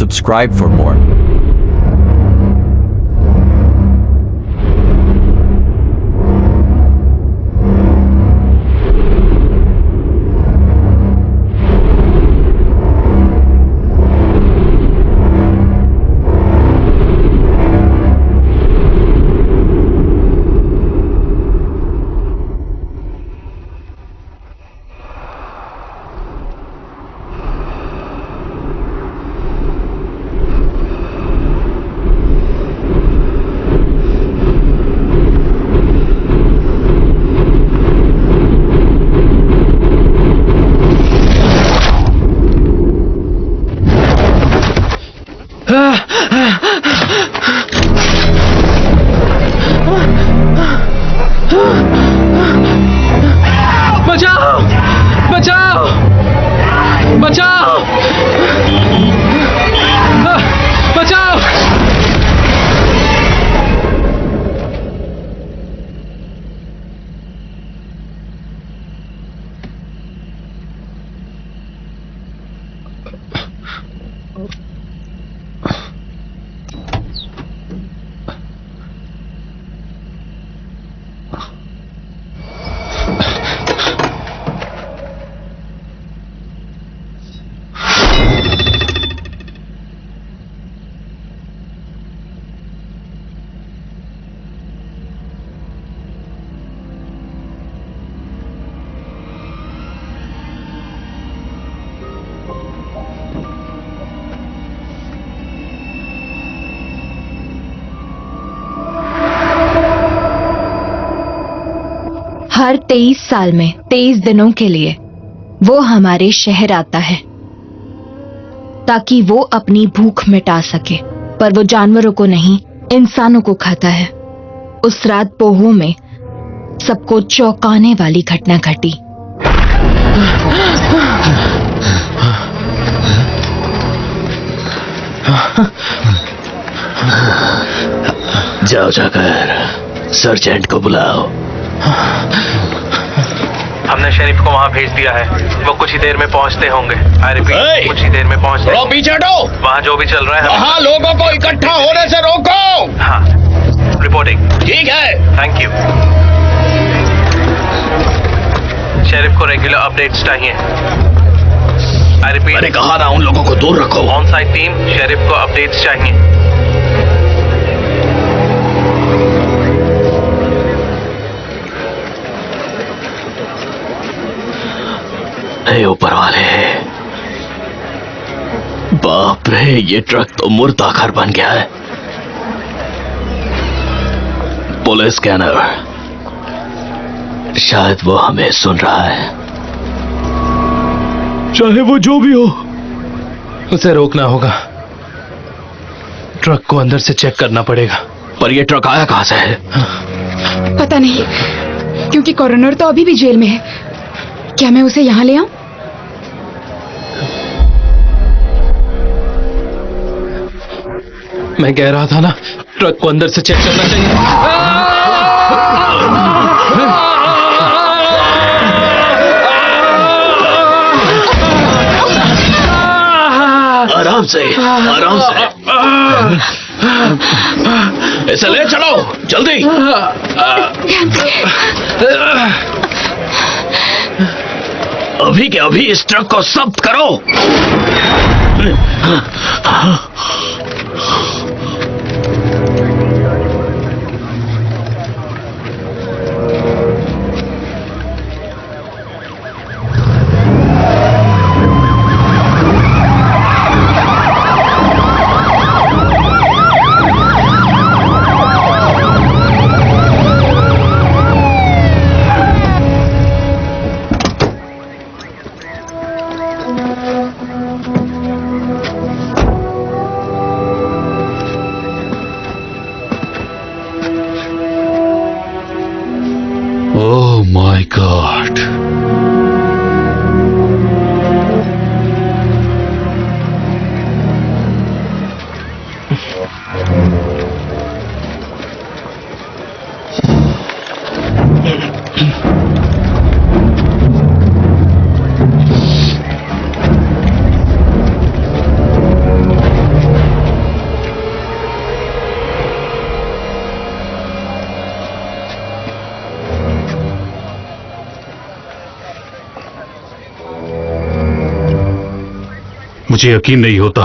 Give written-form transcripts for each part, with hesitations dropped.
subscribe for more. बचाओ बचाओ बचाओ बचाओ। हर 23 साल में 23 दिनों के लिए वो हमारे शहर आता है ताकि वो अपनी भूख मिटा सके, पर वो जानवरों को नहीं, इंसानों को खाता है। उस रात पोहो में सबको चौंकाने वाली घटना घटी। जाओ जाकर सर्जेंट को बुलाओ। हमने शरीफ को वहाँ भेज दिया है, वो कुछ ही देर में पहुँचते होंगे। आई रिपीट, कुछ ही देर में पहुँचते होंगे। पीछे हटो। वहाँ जो भी चल रहा है वहाँ लोगों को इकट्ठा होने से रोको। हाँ, रिपोर्टिंग। ठीक है, थैंक यू। शेरिफ को रेगुलर अपडेट्स चाहिए। आई रिपीट, मैंने कहा ना उन लोगों को दूर रखो। ऑन साइट टीम, शेरिफ को अपडेट्स चाहिए। हे ऊपर वाले, बाप रे, ये ट्रक तो मुर्दाघर बन गया है। पुलिस स्कैनर, शायद वो हमें सुन रहा है। चाहे वो जो भी हो, उसे रोकना होगा। ट्रक को अंदर से चेक करना पड़ेगा। पर ये ट्रक आया कहां से है? पता नहीं, क्योंकि कॉरोनर तो अभी भी जेल में है। क्या मैं उसे यहाँ ले आऊं? मैं कह रहा था ना, ट्रक को अंदर से चेक करना चाहिए। आराम से, आराम से। इसे ले चलो, जल्दी। अभी के अभी इस ट्रक को जब्त करो। Oh my God. मुझे यकीन नहीं होता।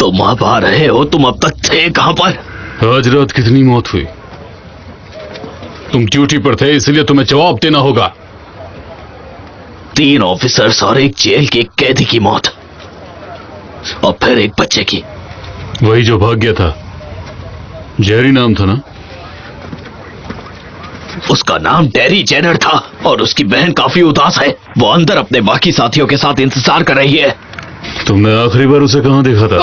तुम अब आ रहे हो, तुम अब तक थे कहां पर? आज रात कितनी मौत हुई? तुम ड्यूटी पर थे इसलिए तुम्हें जवाब देना होगा। 3 ऑफिसर्स और एक जेल के कैदी की मौत, और फिर एक बच्चे की। वही जो भाग गया था, जेरी नाम था ना? उसका नाम डेरी जेनर था और उसकी बहन काफी उदास है। वो अंदर अपने बाकी साथियों के साथ इंतजार कर रही है। तुमने आखिरी बार उसे कहां देखा था?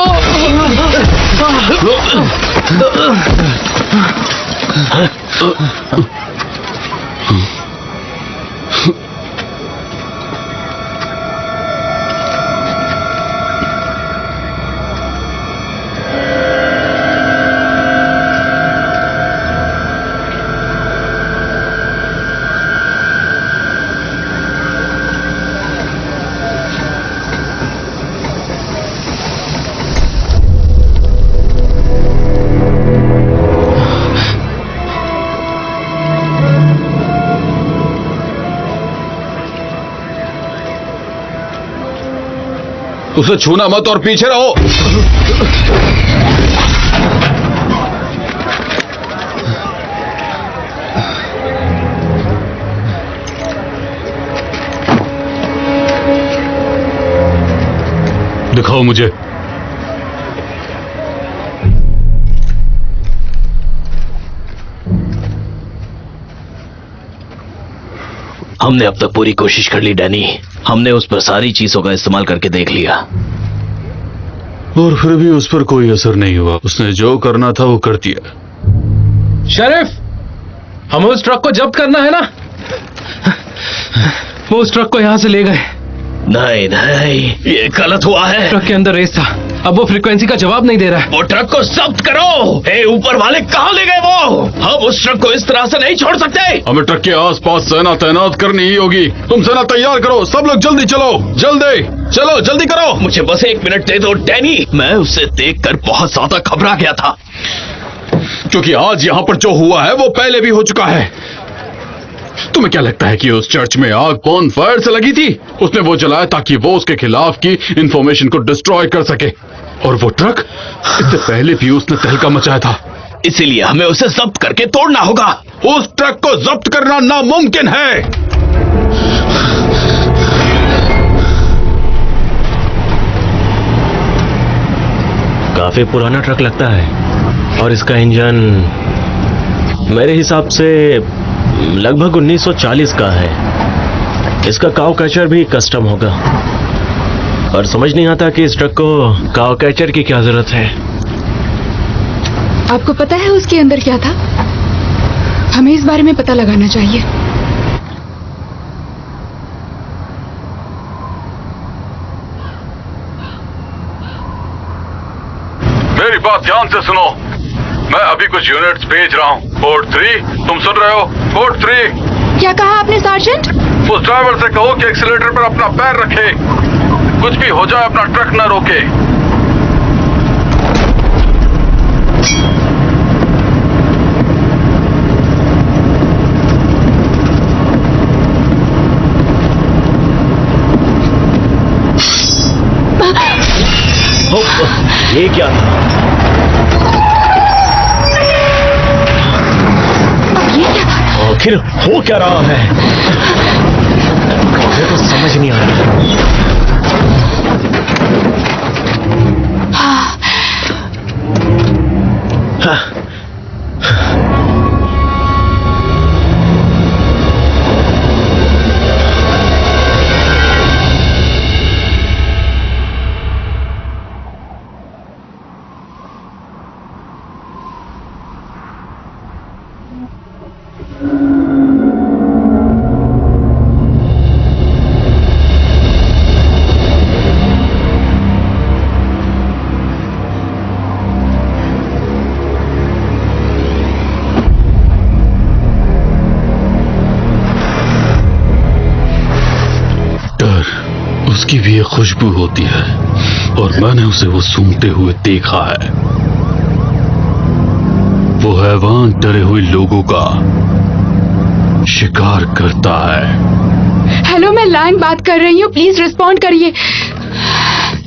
उसे छूना मत और पीछे रहो। दिखाओ मुझे। हमने अब तक पूरी कोशिश कर ली डैनी। हमने उस पर सारी चीजों का इस्तेमाल करके देख लिया, और फिर भी उस पर कोई असर नहीं हुआ। उसने जो करना था वो कर दिया। शरीफ, हमें उस ट्रक को जब्त करना है ना? वो उस ट्रक को यहां से ले गए। नहीं नहीं, ये गलत हुआ है। ट्रक के अंदर रेस था, अब वो फ्रीक्वेंसी का जवाब नहीं दे रहा है। वो ट्रक को जब्त करो। हे ऊपर वाले, कहां ले गए वो? हम उस ट्रक को इस तरह से नहीं छोड़ सकते। हमें ट्रक के आसपास सेना तैनात करनी ही होगी। तुम सेना तैयार करो, सब लोग जल्दी चलो, जल्दी चलो, जल्दी करो। मुझे बस 1 मिनट दे दो डैनी। मैं उसे देखकर बहुत ज्यादा घबरा गया था। क्योंकि आज यहां पर जो हुआ है वो पहले भी हो चुका है। तुम्हें क्या लगता है कि उस चर्च में आग बॉन फायर से लगी थी? उसने वो जलाया ताकि वो उसके खिलाफ की इंफॉर्मेशन को डिस्ट्रॉय कर सके। और वो ट्रक, इससे पहले भी उसने तहलका मचाया था। इसीलिए हमें उसे जब्त करके तोड़ना होगा। उस ट्रक को जब्त करना नामुमकिन है। काफी पुराना ट्रक लगता है और इसका इंजन मेरे हिसाब से लगभग 1940 का है। इसका काव कैचर भी कस्टम होगा और समझ नहीं आता कि इस ट्रक को काव कैचर की क्या जरूरत है। आपको पता है उसके अंदर क्या था? हमें इस बारे में पता लगाना चाहिए। मेरी बात ध्यान से सुनो। मैं अभी कुछ यूनिट्स भेज रहा हूँ। पोर्ट 3, तुम सुन रहे हो? पोर्ट 3। क्या कहा आपने सार्जेंट? उस ड्राइवर से कहो कि एक्सीलेटर पर अपना पैर रखे। कुछ भी हो जाए अपना ट्रक न रोके। ये क्या था? आखिर हो क्या रहा है? मुझे तो समझ नहीं आ रहा। उसकी भी एक खुशबू होती है और मैंने उसे वो सूंघते हुए देखा है। वो हैवान डरे हुए लोगों का शिकार करता है। हेलो, मैं लाइन बात कर रही हूँ, प्लीज रिस्पॉन्ड करिए।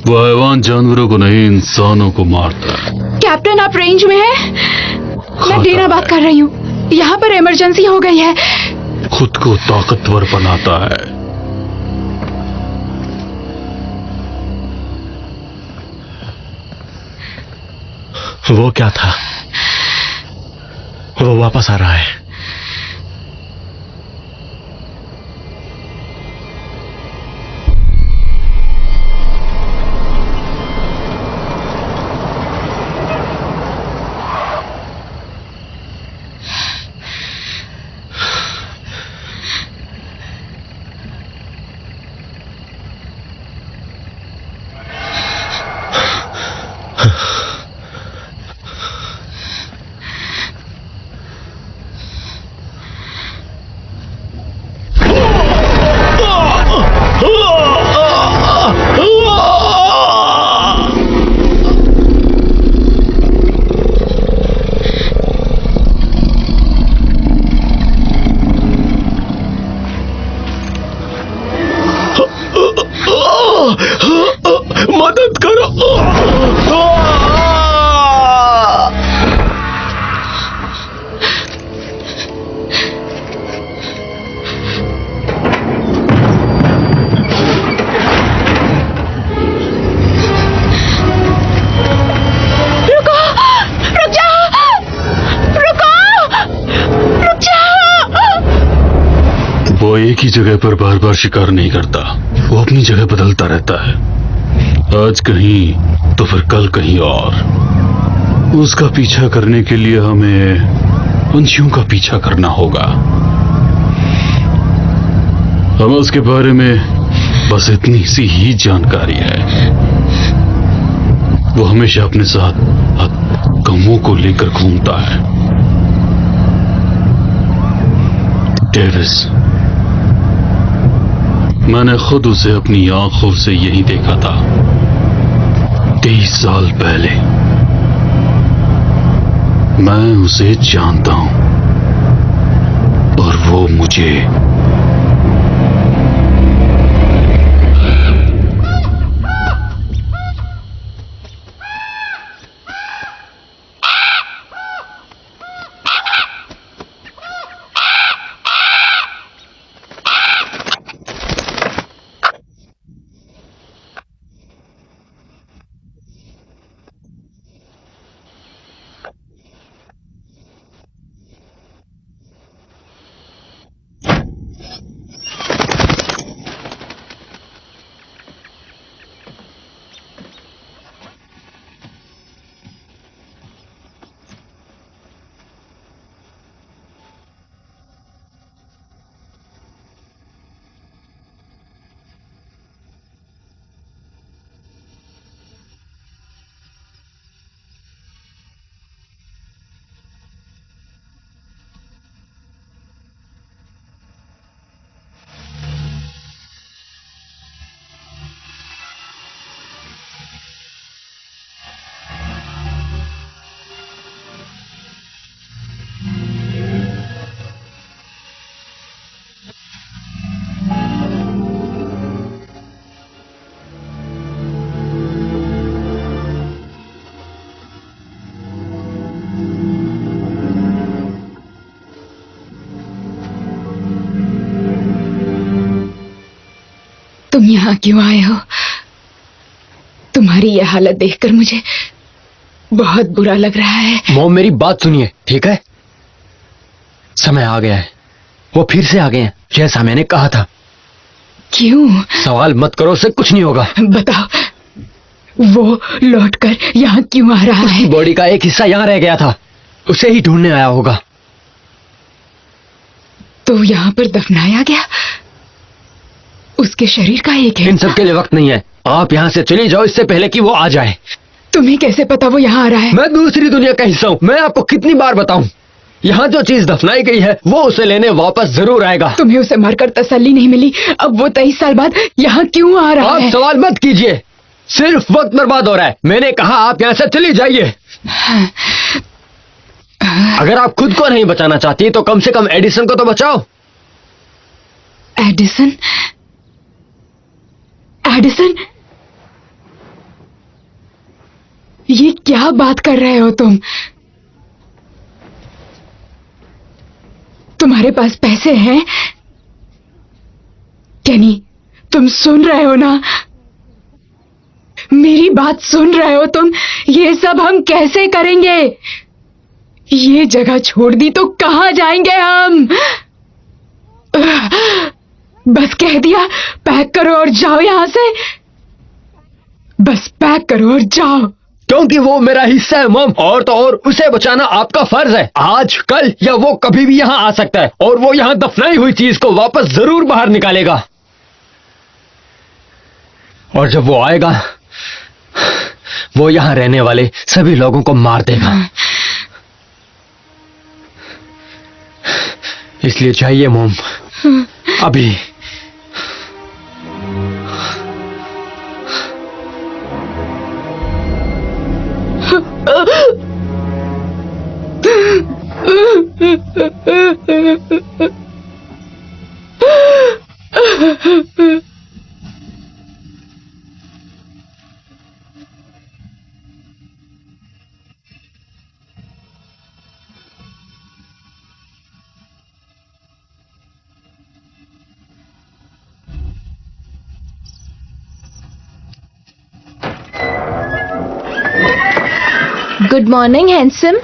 वो हैवान जानवरों को नहीं, इंसानों को मारता है। कैप्टन, आप रेंज में हैं? मैं डेना बात कर रही हूँ। यहाँ पर इमरजेंसी हो गई है। खुद को ताकतवर बनाता है। वो क्या था? वो वापस आ रहा है। मदद करो। वो एक ही जगह पर बार बार शिकार नहीं करता, वो अपनी जगह बदलता रहता है। आज कहीं तो फिर कल कहीं और। उसका पीछा करने के लिए हमें पंछियों का पीछा करना होगा। हमें उसके बारे में बस इतनी सी ही जानकारी है। वो हमेशा अपने साथ कमों को लेकर घूमता है। डेविस, मैंने खुद उसे अपनी आंखों से यही देखा था 23 साल पहले। मैं उसे जानता हूं और वो मुझे। तुम यहाँ क्यों आए हो? तुम्हारी यह हालत देखकर मुझे बहुत बुरा लग रहा है। मॉम, मेरी बात सुनिए, ठीक है? समय आ गया है, वो फिर से आ गए हैं, जैसा मैंने कहा था। क्यों? सवाल मत करो, उससे कुछ नहीं होगा। बताओ, वो लौटकर यहाँ क्यों आ रहा है? उसकी बॉडी का एक हिस्सा यहाँ रह गया था, उसे ही ढूंढने आया होगा। तो यहाँ पर दफनाया गया उसके शरीर का एक है। इन सब के लिए वक्त नहीं है, आप यहाँ से चली जाओ इससे पहले कि वो आ जाए। तुम्हें कैसे पता वो यहाँ आ रहा है? मैं दूसरी दुनिया का हिस्सा हूँ, मैं आपको कितनी बार बताऊं, यहाँ जो चीज दफनाई गई है वो उसे लेने वापस जरूर आएगा। तुम्हें उसे मारकर तसल्ली नहीं मिली, अब वो 23 साल बाद यहाँ क्यों आ रहा है? आप सवाल मत कीजिए, सिर्फ वक्त बर्बाद हो रहा है। मैंने कहा आप यहाँ से चली जाइए। अगर आप खुद को नहीं बचाना चाहती तो कम से कम एडिसन को तो बचाओ। एडिसन? एडिसन, ये क्या बात कर रहे हो तुम? तुम्हारे पास पैसे हैं? कैनी, तुम सुन रहे हो ना? मेरी बात सुन रहे हो तुम? ये सब हम कैसे करेंगे? ये जगह छोड़ दी तो कहां जाएंगे हम? बस कह दिया, पैक करो और जाओ यहां से। बस पैक करो और जाओ। क्योंकि वो मेरा हिस्सा है मॉम, और तो और उसे बचाना आपका फर्ज है। आज, कल या वो कभी भी यहाँ आ सकता है और वो यहाँ दफनाई हुई चीज को वापस जरूर बाहर निकालेगा। और जब वो आएगा, वो यहाँ रहने वाले सभी लोगों को मार देगा। इसलिए चाहिए मॉम, अभी। Good morning handsome.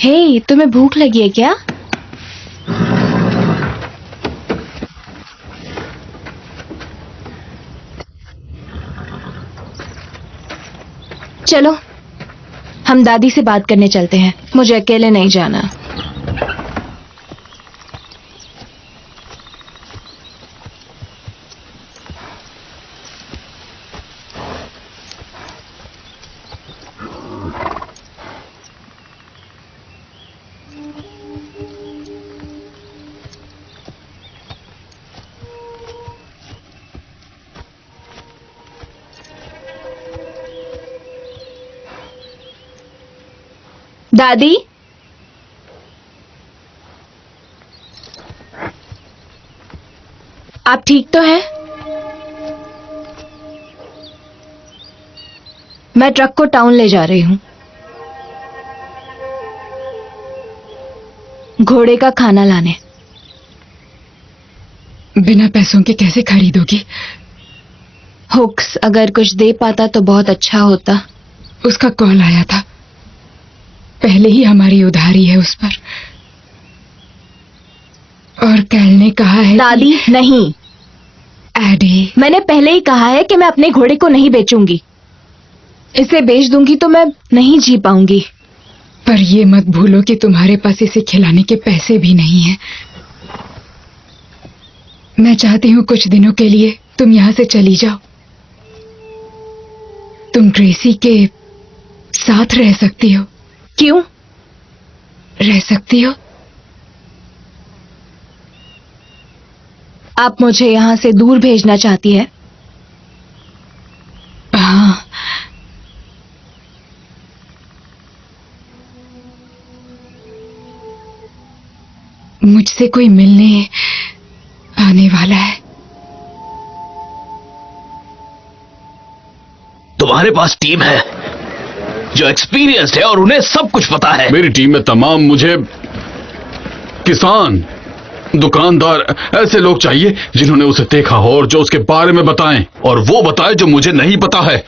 हे, तुम्हें भूख लगी है क्या? चलो, हम दादी से बात करने चलते हैं। मुझे अकेले नहीं जाना। दादी, आप ठीक तो हैं? मैं ट्रक को टाउन ले जा रही हूं। घोड़े का खाना लाने। बिना पैसों के कैसे खरीदोगी? हुक्स अगर कुछ दे पाता तो बहुत अच्छा होता। उसका कॉल आया था। पहले ही हमारी उधारी है उस पर। और कैल ने कहा है दादी नहीं, एडी, मैंने पहले ही कहा है कि मैं अपने घोड़े को नहीं बेचूंगी। इसे बेच दूंगी तो मैं नहीं जी पाऊंगी। पर ये मत भूलो कि तुम्हारे पास इसे खिलाने के पैसे भी नहीं हैं। मैं चाहती हूँ कुछ दिनों के लिए तुम यहां से चली जाओ। तुम ट्रेसी के साथ रह सकती हो। क्यों? रह सकती हो। आप मुझे यहां से दूर भेजना चाहती है? हाँ, मुझसे कोई मिलने आने वाला है। तुम्हारे पास टीम है जो एक्सपीरियंस्ड है और उन्हें सब कुछ पता है। मेरी टीम में तमाम मुझे किसान, दुकानदार, ऐसे लोग चाहिए जिन्होंने उसे देखा हो और जो उसके बारे में बताएं, और वो बताए जो मुझे नहीं पता है।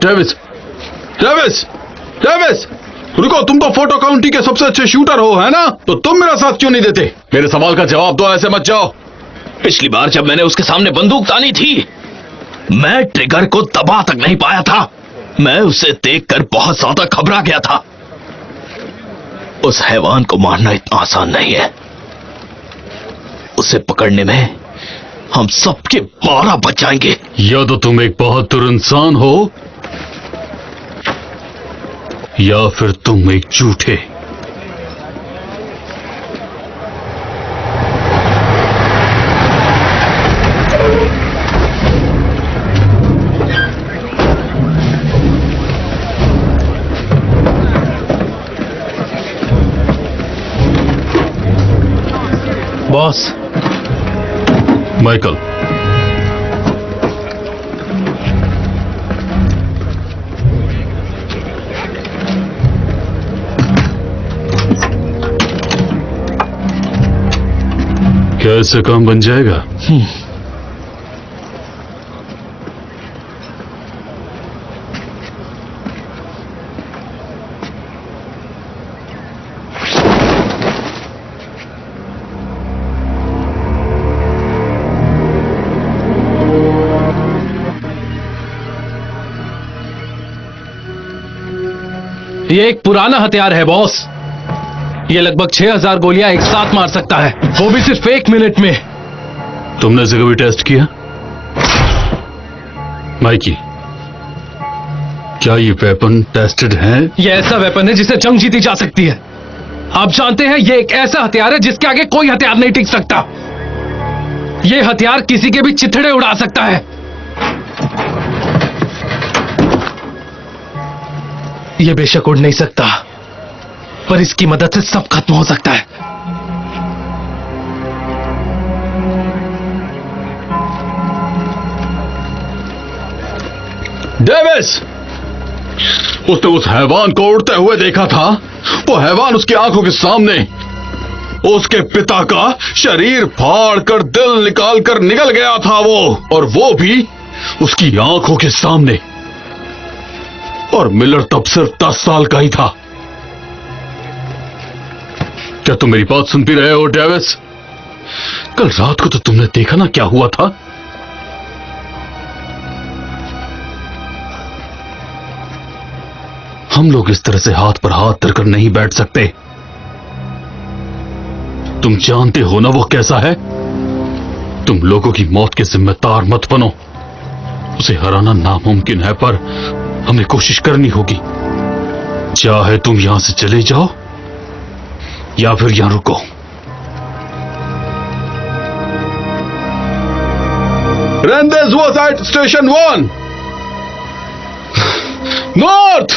ट्रेविस, ट्रेविस, ट्रेविस, रुको। तुम तो फोर्ट काउंटी के सबसे अच्छे शूटर हो, है ना? तो तुम मेरा साथ क्यों नहीं देते? मेरे सवाल का जवाब दो, ऐसे मत जाओ। पिछली बार जब मैंने उसके सामने बंदूक तानी थी, मैं ट्रिगर को दबा तक नहीं पाया था। मैं उसे देखकर बहुत ज्यादा घबरा गया था। उस हैवान को मारना इतना आसान नहीं है। उसे पकड़ने में हम सबके 12 बच जाएंगे। या तो तुम एक बहादुर इंसान हो या फिर तुम एक झूठे। बॉस, माइकल, क्या इससे काम बन जाएगा? ये एक पुराना हथियार है बॉस। ये लगभग 6000 गोलियां एक साथ मार सकता है, वो भी सिर्फ 1 मिनट में। तुमने इसे कभी टेस्ट किया? माइकी, क्या ये वेपन टेस्टेड है? ये ऐसा वेपन है जिससे जंग जीती जा सकती है। आप जानते हैं, ये एक ऐसा हथियार है जिसके आगे कोई हथियार नहीं टिक सकता। ये हथियार किसी के भी चिथड़े उड़ा सकता है। ये बेशक उड़ नहीं सकता, पर इसकी मदद से सब खत्म हो सकता है। डेविस, उसने उस हैवान को उड़ते हुए देखा था। वो हैवान उसकी आंखों के सामने उसके पिता का शरीर फाड़ कर दिल निकाल कर निकल गया था वो, और वो भी उसकी आंखों के सामने। और मिलर तब सिर्फ 10 साल का ही था। क्या तुम मेरी बात सुन भी रहे हो डेविस? कल रात को तो तुमने देखा ना क्या हुआ था। हम लोग इस तरह से हाथ पर हाथ धरकर नहीं बैठ सकते। तुम जानते हो ना वो कैसा है। तुम लोगों की मौत के जिम्मेदार मत बनो। उसे हराना नामुमकिन है, पर हमें कोशिश करनी होगी। चाहे तुम यहां से चले जाओ या फिर यहां रुको। Rendes was at Station 1 North.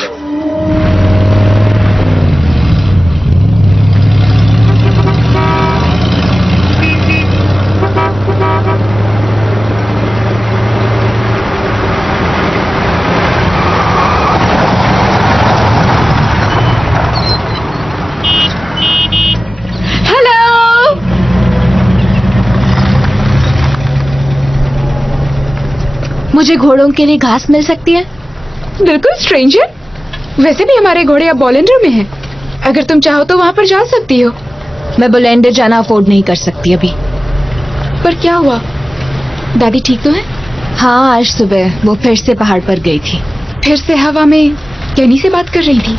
मुझे घोड़ों के लिए घास मिल सकती है? बिल्कुल स्ट्रेंजर, वैसे भी हमारे घोड़े अब बोलेंडर में हैं। अगर तुम चाहो तो वहां पर जा सकती हो। मैं बोलेंडर जाना अफोर्ड नहीं कर सकती अभी। पर क्या हुआ, दादी ठीक तो है? हाँ, आज सुबह वो फिर से पहाड़ पर गई थी। फिर से हवा में कैनी से बात कर रही थी।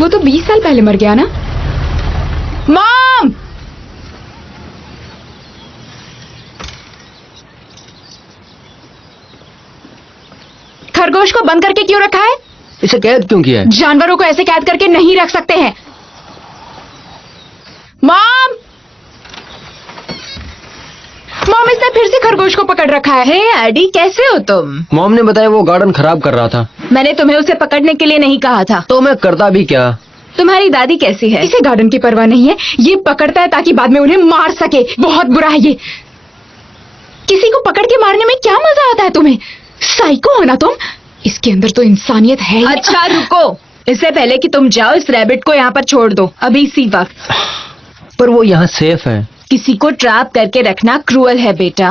वो तो 20 साल पहले मर गया ना। मॉम! खरगोश को बंद करके क्यों रखा है? इसे कैद क्यों किया है? जानवरों को ऐसे कैद करके नहीं रख सकते हैं। मॉम! मॉम, इसने फिर से खरगोश को पकड़ रखा है। हे एडी, कैसे हो तुम? मॉम ने बताया वो गार्डन खराब कर रहा था। मैंने तुम्हें उसे पकड़ने के लिए नहीं कहा था। तो मैं करता भी क्या? तुम्हारी दादी कैसी है? इसे गार्डन की परवाह नहीं है। ये पकड़ता है ताकि बाद में उन्हें मार सके। बहुत बुरा है ये। किसी को पकड़ के मारने में क्या मजा आता है तुम्हें? साइको हो ना तुम। इसके अंदर तो इंसानियत है ही। अच्छा रुको, इससे पहले कि तुम जाओ इस रैबिट को यहाँ पर छोड़ दो अभी इसी वक्त। पर वो यहाँ सेफ है। किसी को ट्रैप करके रखना क्रूअल है बेटा।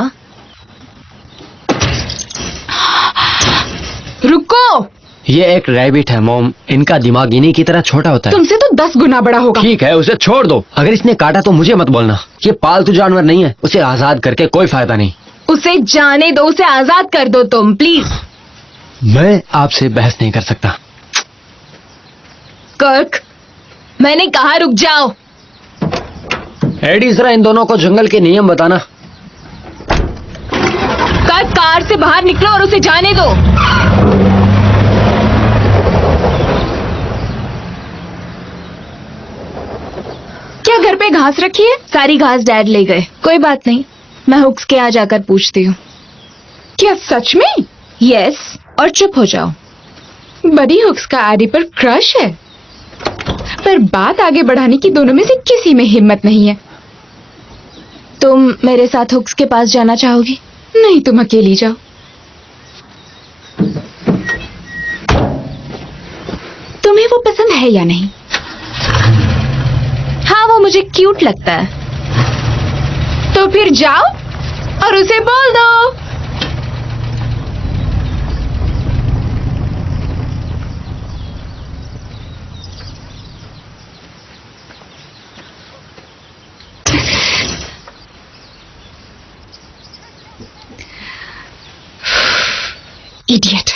रुको, ये एक रैबिट है मॉम। इनका दिमाग इन्हीं की तरह छोटा होता है। तुमसे तो 10 गुना बड़ा होगा। ठीक है, उसे छोड़ दो। अगर इसने काटा तो मुझे मत बोलना। ये पालतू जानवर नहीं है। उसे आजाद करके कोई फायदा नहीं। उसे जाने दो, उसे आजाद कर दो तुम प्लीज। मैं आपसे बहस नहीं कर सकता। कर्क, मैंने कहा रुक जाओ। एडी, जरा इन दोनों को जंगल के नियम बताना। कर्क, कार से बाहर निकलो और उसे जाने दो। क्या घर पे घास रखी है? सारी घास डैड ले गए। कोई बात नहीं, मैं हुक्स के यहाँ जाकर पूछती हूँ। क्या सच में? यस, और चुप हो जाओ। बडी हुक्स का एडी पर क्रश है, पर बात आगे बढ़ाने की दोनों में से किसी में हिम्मत नहीं है। तुम मेरे साथ हुक्स के पास जाना चाहोगी? नहीं, तुम अकेली जाओ। तुम्हें वो पसंद है या नहीं? हाँ, वो मुझे क्यूट लगता है। तो फिर जाओ और उसे बोल दो। Idiot.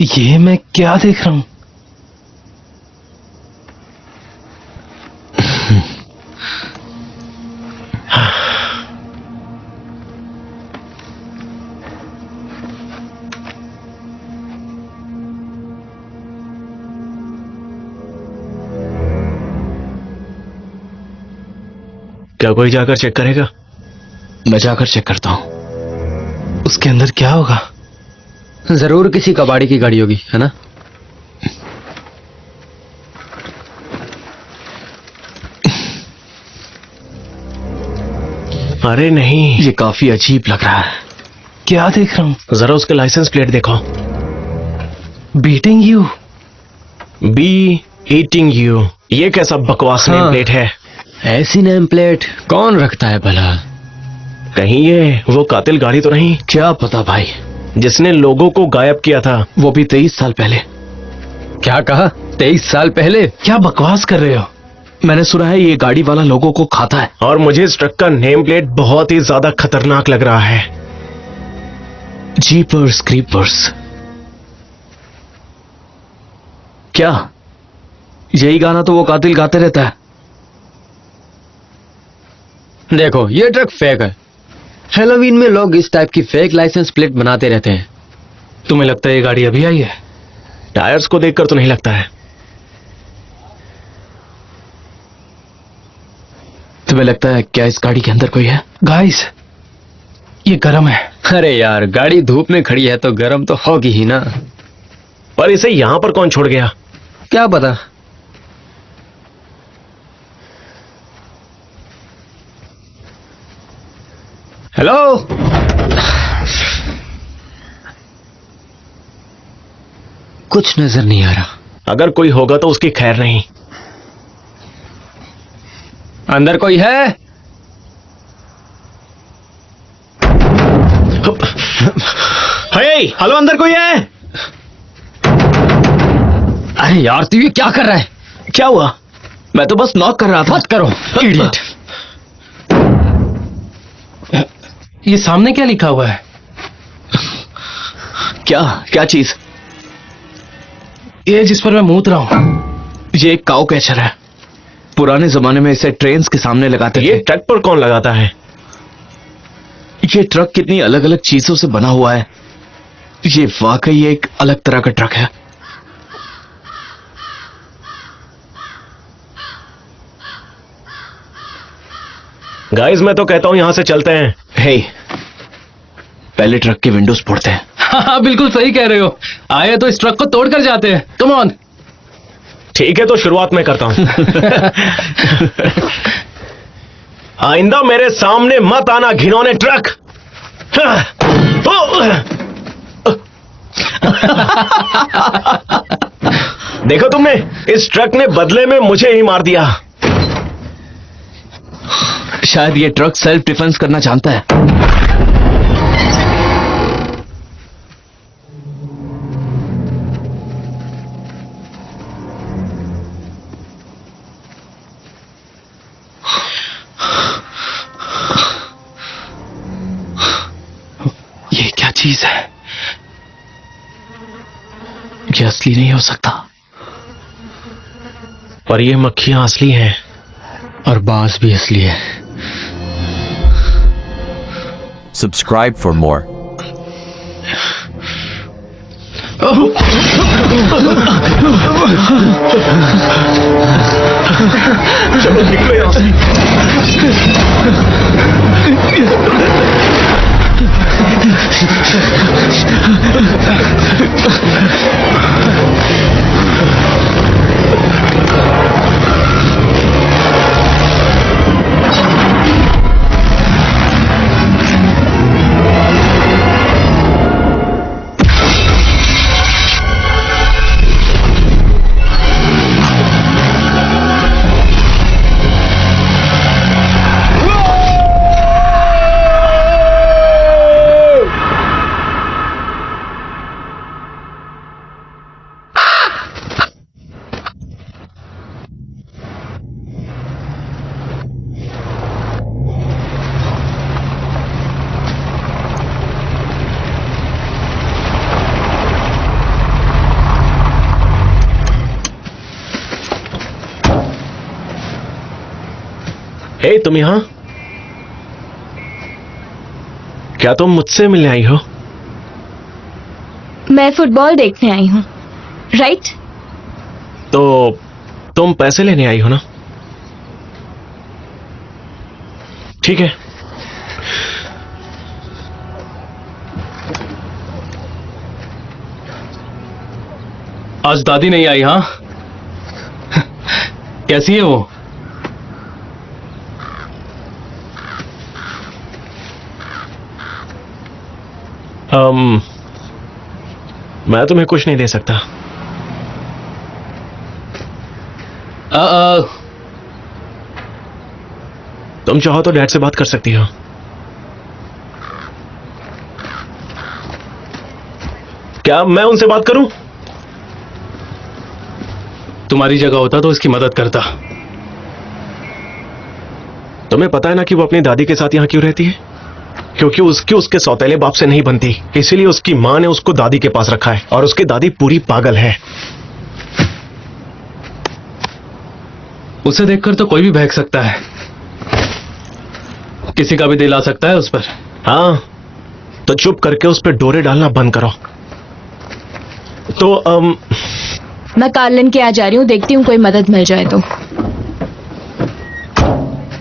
ये मैं क्या देख रहा हूं? क्या कोई जाकर चेक करेगा? मैं जाकर चेक करता हूं। उसके अंदर क्या होगा? जरूर किसी कबाड़ी की गाड़ी होगी, है ना? अरे नहीं, ये काफी अजीब लग रहा है। क्या देख रहा हूं? जरा उसके लाइसेंस प्लेट देखो। Beating you. Be eating you, ये कैसा बकवास नेम प्लेट है? ऐसी नेम प्लेट कौन रखता है भला? कहीं ये वो कातिल गाड़ी तो नहीं क्या पता भाई, जिसने लोगों को गायब किया था? वो भी 23 साल पहले। क्या कहा? 23 साल पहले? क्या बकवास कर रहे हो? मैंने सुना है ये गाड़ी वाला लोगों को खाता है। और मुझे इस ट्रक का नेम प्लेट बहुत ही ज्यादा खतरनाक लग रहा है। जीपर्स क्रीपर्स। क्या यही गाना तो वो कातिल गाते रहता है? देखो, ये ट्रक फेक है। हैलोवीन में लोग इस टाइप की फेक लाइसेंस प्लेट बनाते रहते हैं। तुम्हें लगता है ये गाड़ी अभी आई है? टायर्स को देखकर तो नहीं लगता है। तुम्हें लगता है क्या इस गाड़ी के अंदर कोई है? गाइस, ये गर्म है। अरे यार, गाड़ी धूप में खड़ी है तो गर्म तो होगी ही ना। पर इसे यहां पर कौन छोड़ गया? क्या पता। हेलो, कुछ नजर नहीं आ रहा। अगर कोई होगा तो उसकी खैर नहीं। अंदर कोई है? हे, हेलो, अंदर कोई है? अरे यार, तू ये क्या कर रहा है? क्या हुआ? मैं तो बस नॉक कर रहा था। मत करो, इडियट। ये सामने क्या लिखा हुआ है? क्या क्या चीज? ये जिस पर मैं मूत रहा हूं। ये एक काऊ कैचर है। पुराने जमाने में इसे ट्रेन्स के सामने लगाते थे। ये ट्रक पर कौन लगाता है? ये ट्रक कितनी अलग अलग चीजों से बना हुआ है। ये वाकई एक अलग तरह का ट्रक है। गाइस, मैं तो कहता हूं यहां से चलते हैं। हे, पहले ट्रक के विंडोज फोड़ते हैं। हाँ, बिल्कुल सही कह रहे हो। आए तो इस ट्रक को तोड़कर जाते हैं। Come on. ठीक है, तो शुरुआत मैं करता हूं। आइंदा मेरे सामने मत आना, घिनौने ट्रक। देखो तुमने, इस ट्रक ने बदले में मुझे ही मार दिया। शायद ये ट्रक सेल्फ डिफेंस करना जानता है। ये क्या चीज है? ये असली नहीं हो सकता। पर ये मक्खियां असली हैं। और बांस भी असली है। Subscribe for more. चलो निकलो यहाँ से। हे तुम यहां? क्या तुम मुझसे मिलने आई हो? मैं फुटबॉल देखने आई हूँ, राइट? तो तुम पैसे लेने आई हो ना? ठीक है। आज दादी नहीं आई? हाँ, कैसी है वो? मैं तुम्हें कुछ नहीं दे सकता। तुम चाहो तो डैड से बात कर सकती हो। क्या मैं उनसे बात करूं? तुम्हारी जगह होता तो इसकी मदद करता। तुम्हें पता है ना कि वो अपनी दादी के साथ यहां क्यों रहती है? क्योंकि उसके सौतेले बाप से नहीं बनती, इसीलिए उसकी मां ने उसको दादी के पास रखा है, और उसकी दादी पूरी पागल है। उसे देखकर तो कोई भी बहक सकता है, किसी का भी दिल आ सकता है उस पर। हाँ, तो चुप करके उस पर डोरे डालना बंद करो। तो मैं कार्लिन के आ जा रही हूँ, देखती हूँ कोई मदद मिल जाए तो।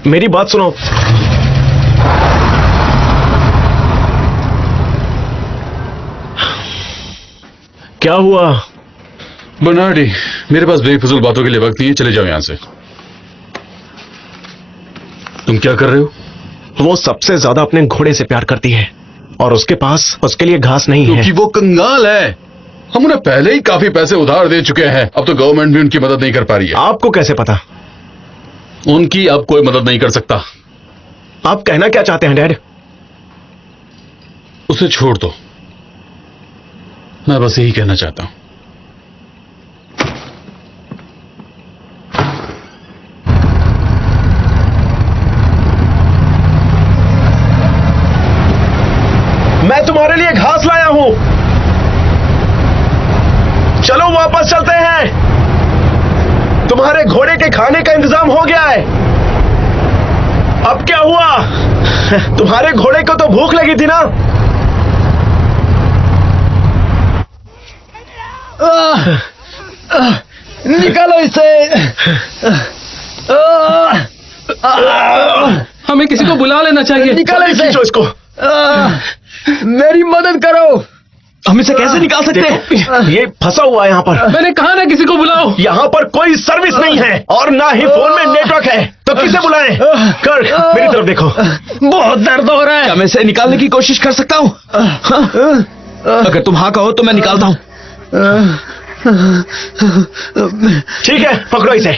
मेरी बात सुनो। क्या हुआ? बर्नार्डी, मेरे पास बेफिजूल बातों के लिए वक्त नहीं है, चले जाओ यहां से। तुम क्या कर रहे हो? वो सबसे ज्यादा अपने घोड़े से प्यार करती है, और उसके पास उसके लिए घास नहीं है। क्योंकि वो कंगाल है। हम उन्हें पहले ही काफी पैसे उधार दे चुके हैं, अब तो गवर्नमेंट भी उनकी मदद नहीं कर पा रही है। आपको कैसे पता? उनकी अब कोई मदद नहीं कर सकता। आप कहना क्या चाहते हैं डैड? उसे छोड़ दो, मैं बस यही कहना चाहता हूं। मैं तुम्हारे लिए घास लाया हूं, चलो वापस चलते हैं। तुम्हारे घोड़े के खाने का इंतजाम हो गया है। अब क्या हुआ? तुम्हारे घोड़े को तो भूख लगी थी ना? निकालो इसे। हमें किसी को बुला लेना चाहिए। निकालो इसे। खींचो इसको। मेरी मदद करो। हम इसे कैसे निकाल सकते हैं? ये फंसा हुआ है यहाँ पर। मैंने कहा ना किसी को बुलाओ। यहाँ पर कोई सर्विस नहीं है, और ना ही फोन में नेटवर्क है, तो किसे बुलाएं? कर, मेरी तरफ देखो। बहुत दर्द हो रहा है। क्या मैं इसे निकालने की कोशिश कर सकता हूँ? हाँ? अगर तुम हाँ कहो तो मैं निकालता हूँ। ठीक है, पकड़ो इसे।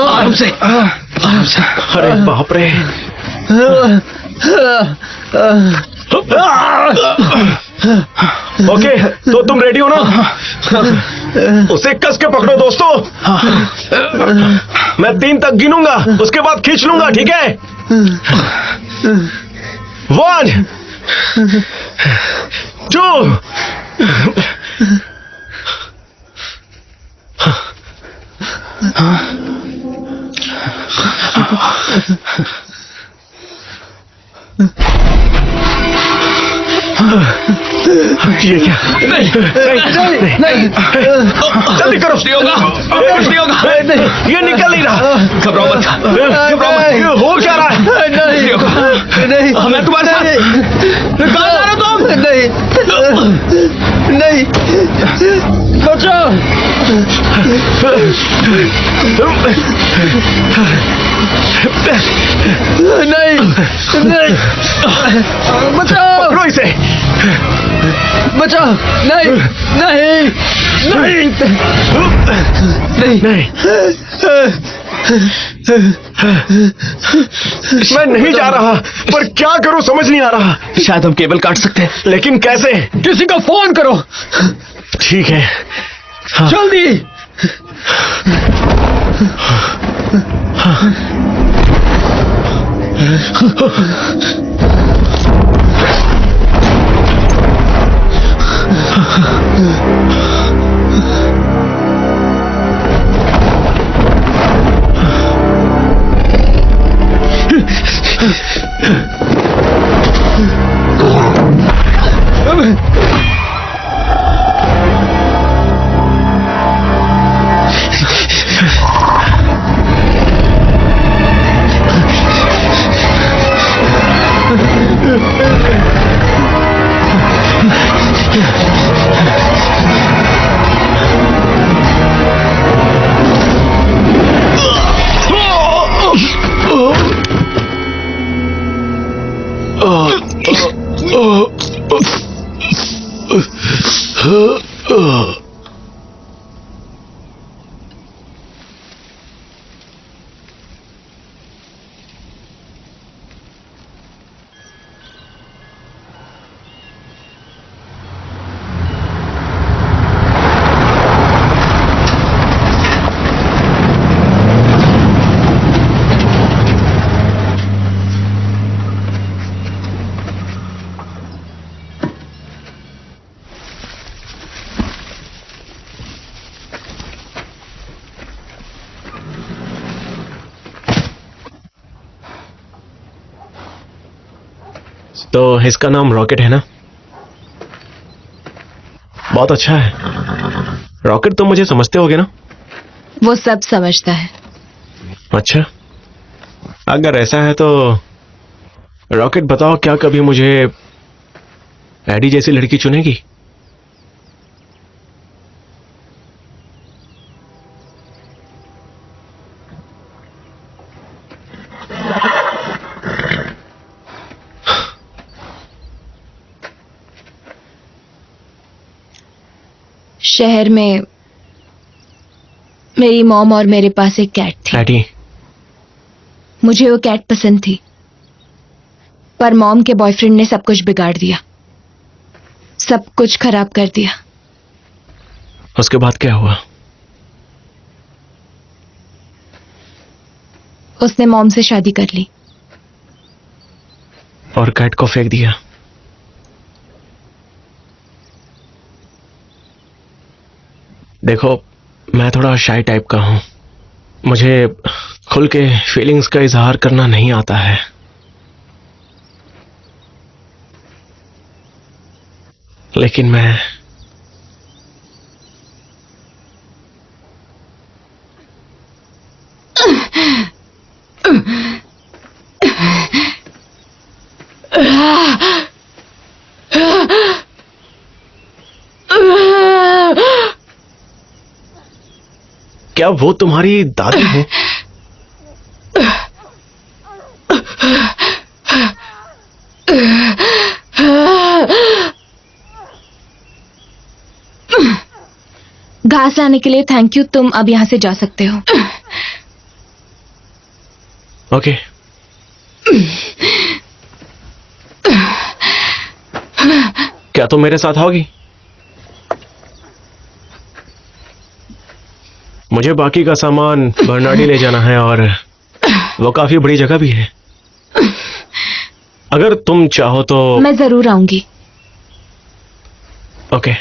आराम से, आराम से। अरे बाप रे। ओके, तो तुम रेडी हो ना? उसे कस के पकड़ो दोस्तों। मैं 3 तक गिनूंगा, उसके बाद खींच लूंगा, ठीक है? 1 2 3 ये क्या? नहीं नहीं नहीं, जल्दी करो, कुछ नहीं होगा, कुछ नहीं होगा, ये निकल नहीं रहा। घबराओ मत, घबराओ मत, ये हो क्या रहा है? नहीं होगा, नहीं, मैं तुम्हारे साथ। कहाँ जा रहे हो तुम? नहीं बचाओ, नहीं नहीं, बचाओ, पकड़ो इसे। बचाओ, नहीं नहीं नहीं नहीं मैं नहीं जा रहा, पर क्या करूं समझ नहीं आ रहा। शायद हम केबल काट सकते हैं, लेकिन कैसे? किसी को फोन करो, ठीक है। जल्दी। तो इसका नाम रॉकेट है ना? बहुत अच्छा है। रॉकेट तो मुझे समझते होगे ना? वो सब समझता है। अच्छा, अगर ऐसा है तो रॉकेट बताओ, क्या कभी मुझे एडी जैसी लड़की चुनेगी? शहर में मेरी मॉम और मेरे पास एक कैट थी। एडी? मुझे वो कैट पसंद थी, पर मॉम के बॉयफ्रेंड ने सब कुछ बिगाड़ दिया, सब कुछ खराब कर दिया। उसके बाद क्या हुआ? उसने मॉम से शादी कर ली और कैट को फेंक दिया। देखो, मैं थोड़ा शाई टाइप का हूं, मुझे खुल के फीलिंग्स का इजहार करना नहीं आता है। लेकिन मैं क्या वो तुम्हारी दादी है? घास लाने के लिए थैंक यू, तुम अब यहां से जा सकते हो। ओके। क्या तुम मेरे साथ आओगी? मुझे बाकी का सामान बर्नाडी ले जाना है और वो काफी बड़ी जगह भी है। अगर तुम चाहो तो मैं जरूर आऊंगी। ओके।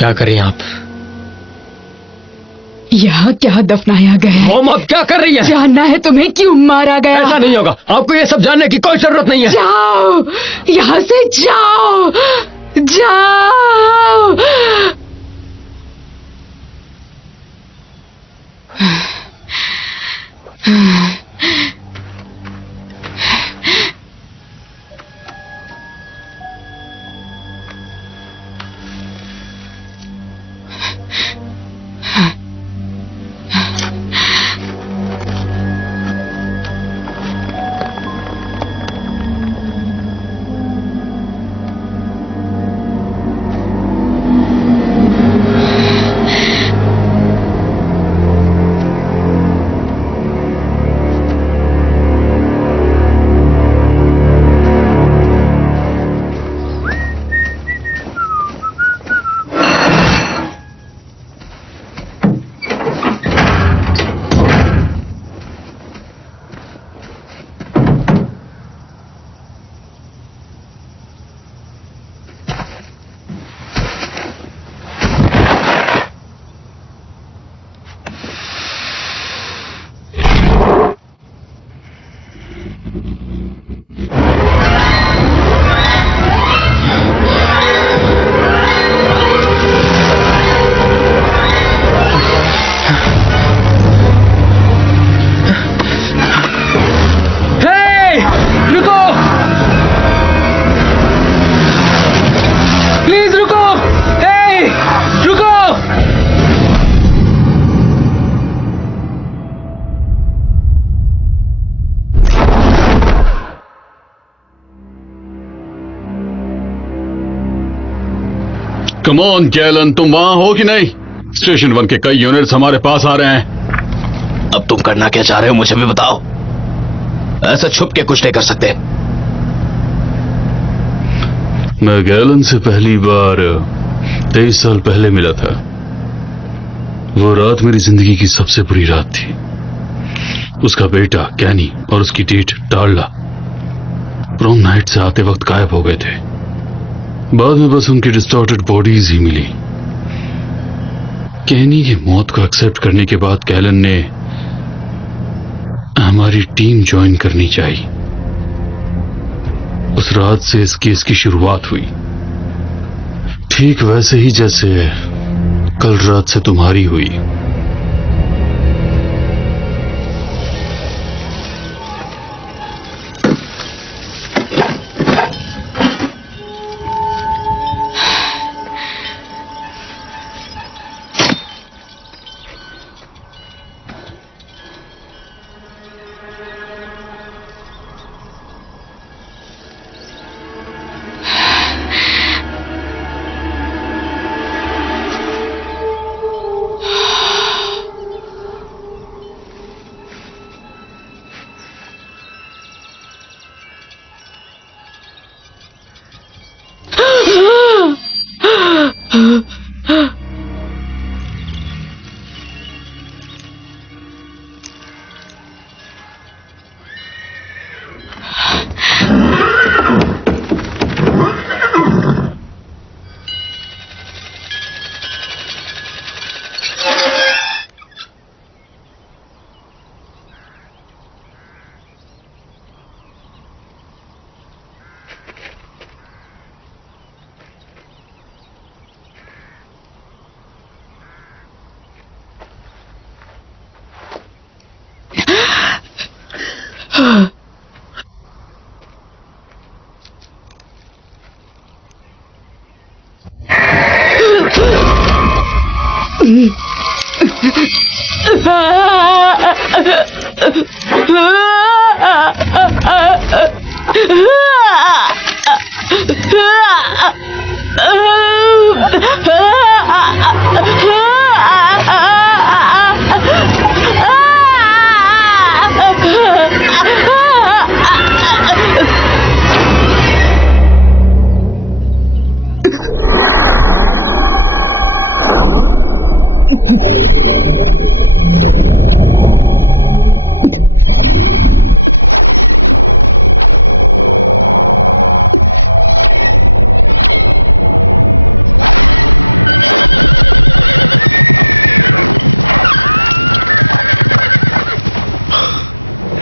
क्या करें आप? यहाँ क्या दफनाया गया है? मॉम आप क्या कर रही हैं? जानना है तुम्हें क्यों मारा गया? ऐसा नहीं होगा, आपको ये सब जानने की कोई जरूरत नहीं है। जाओ यहाँ से, जाओ जाओ। कम ऑन गैलन, तुम वहां हो कि नहीं? स्टेशन 1 के कई यूनिट्स हमारे पास आ रहे हैं। अब तुम करना क्या चाह रहे हो मुझे भी बताओ। ऐसा छुप के कुछ नहीं कर सकते। मैं गैलन से पहली बार 23 साल पहले मिला था। वो रात मेरी जिंदगी की सबसे बुरी रात थी। उसका बेटा कैनी और उसकी डेट टार्ला प्रोम नाइट से आते वक्त गायब हो गए थे। बाद में बस उनकी डिस्टॉर्टेड बॉडीज ही मिली। कैनी की मौत को एक्सेप्ट करने के बाद गैलन ने हमारी टीम ज्वाइन करनी चाहिए। उस रात से इस केस की शुरुआत हुई, ठीक वैसे ही जैसे कल रात से तुम्हारी हुई।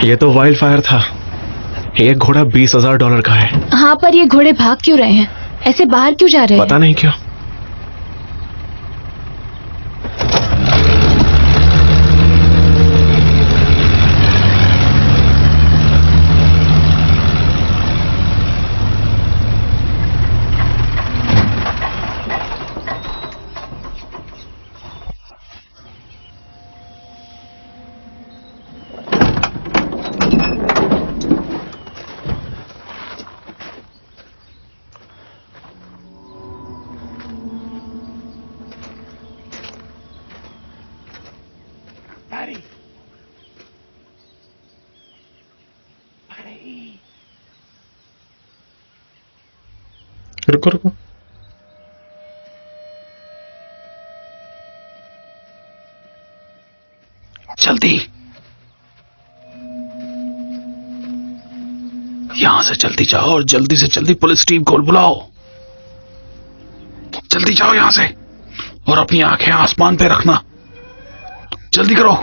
ये तो वाइल्ड फायर था। एक घोड़ा $20,000 का है। हाँ, पर ये घोड़े भाग क्यों रहे हैं? ऐसे बाहर क्यों जा रहे हैं? पता नहीं क्यों। रुको रुको, जल्दी यहां से जल्दी जाओ और जल्दी से जल्दी पुलिस टीम को बुलाओ। जल्दी जाओ यहां से और अपनी आंखें आसमान पे रखना। जल्दी करो।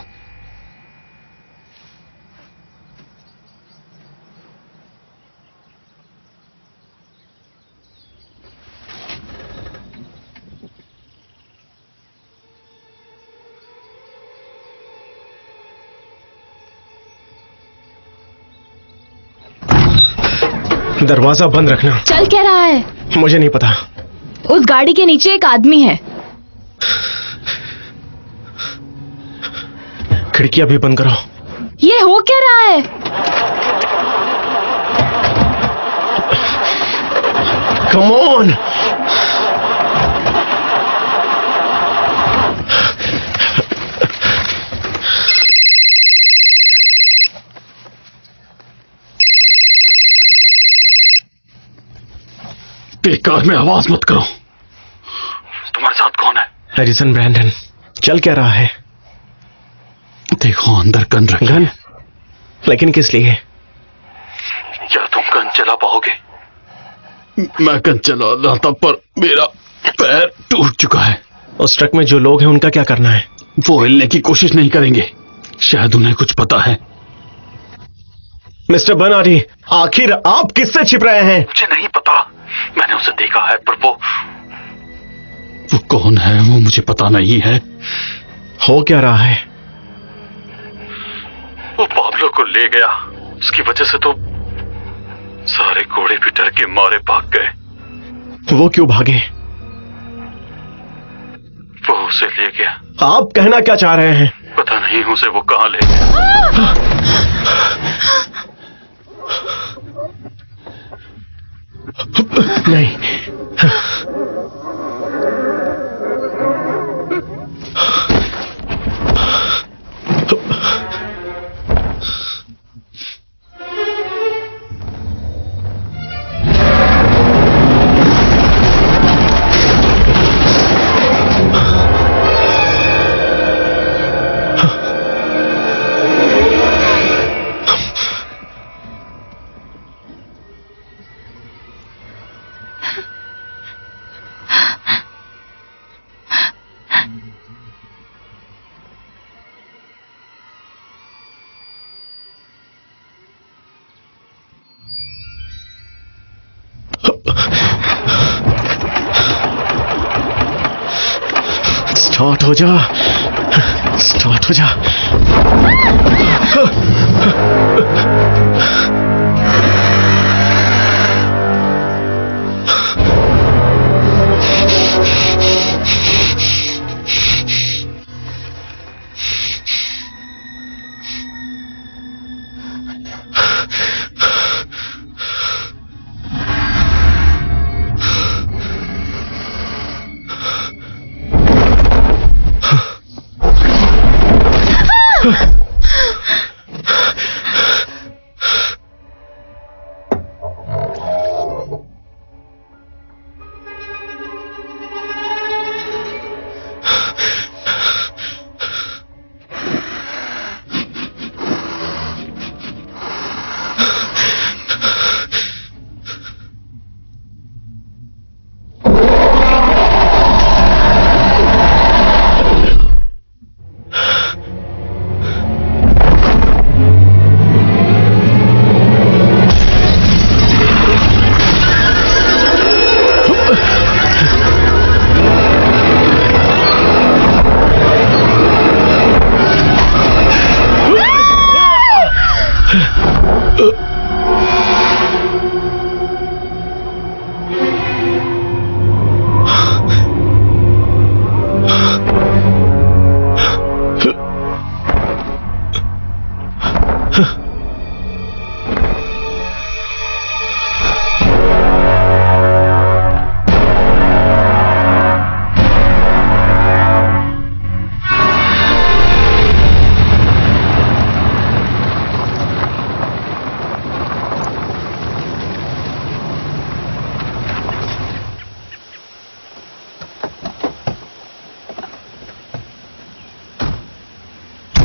दरवाजा बंद रखना। चल क्या रहा है? मुझे नहीं पता। उस गाड़ी के नीचे एक आदमी है। खिड़कियां भी बंद करो। ये हो क्या रहा है? Come on. बेकार में आवाज मत करो। तुम्हारे साथ कौन है? Edison Brandon. चल क्या रहा है? देखो अंदर गन रखी गन? है। लेकिन किस लिए? क्या तुम गन चला पाओगे? मैं गन चला रहा था पर मेरा पैर टूट चुका है। उस ट्रक में जो लोग हैं उनका क्या करना है? वो हिलने की कोशिश नहीं करेंगे। शायद उन्हें कुछ पता है। मिस्टर बनारी, आखिर आप किससे छिप रहे हैं? मुझे नहीं पता। मैंने उसे देखा है पर वो कौन है वो मुझे पता नहीं है। हो क्या रहा है? वो पाब्लो को ले गया। उसकी वजह से तो सारे घोड़े भी डर के मारे भाग गए। वो क्यों भागे? वो उसे ले गया। आप कहना क्या चाह रहे हैं? पता नहीं उसे वो कहां ले गया। नहीं। स्टार्ट हो जा। स्टार्ट हो जा।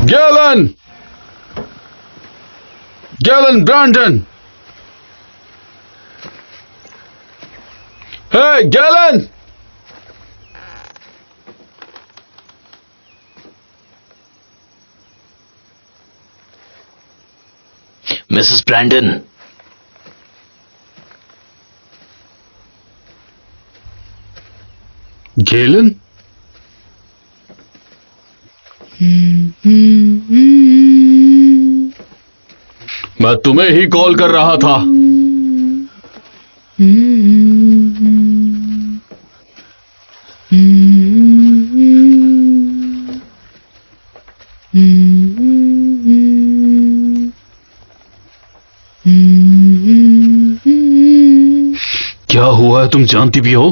Galen! Galen Brandon! Hey Galen! Mrs Brandon, Galen? मैं तुम्हें ही कॉल कर रहा था। क्या हुआ है, तुम जानती भी हो?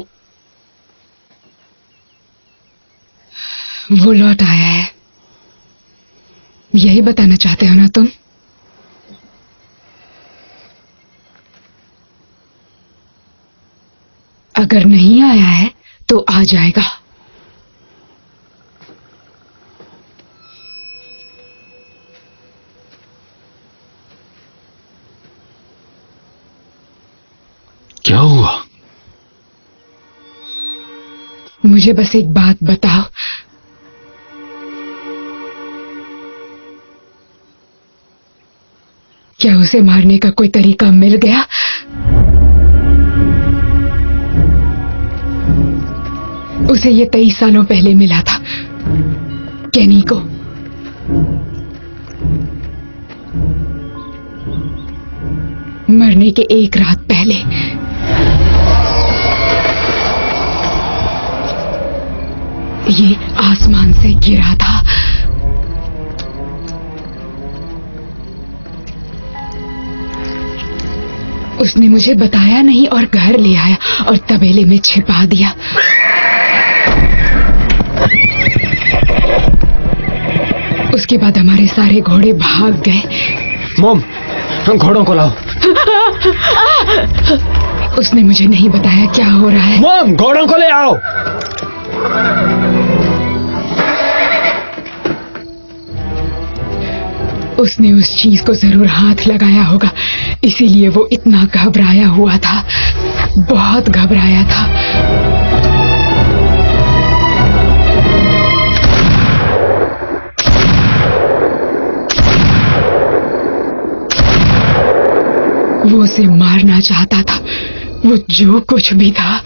वो लौट आया है, यही बताना चाहते हो ना तुम? अगर नहीं आया है तो आ जाएगा। क्या हुआ? मुझे बस एक बात बताओ, क्या उसे मारने का कोई तरीका मिल गया? उसे ये 23 सालों पहले मिला था, केनी को। मरने के एक रात पहले। ये आसमान से गिरा था। उसने मुझे बताया नहीं और घर ले आया और तबेले में छिपा दिया। उसके बाद हमारे सारे घोड़े भाग गए। मॉम, घोड़ों को लाओ। उसने मुझे नहीं बताया क्या हो रहा है। मॉम, घोड़ों को ले आओ। उसने उस चीज को जरूर हाथ लगाया होगा, इसीलिए वो इतना घबराया हुआ था, बहुत घबराया था। वो उसे मारना चाहता था, वो जो कुछ भी था।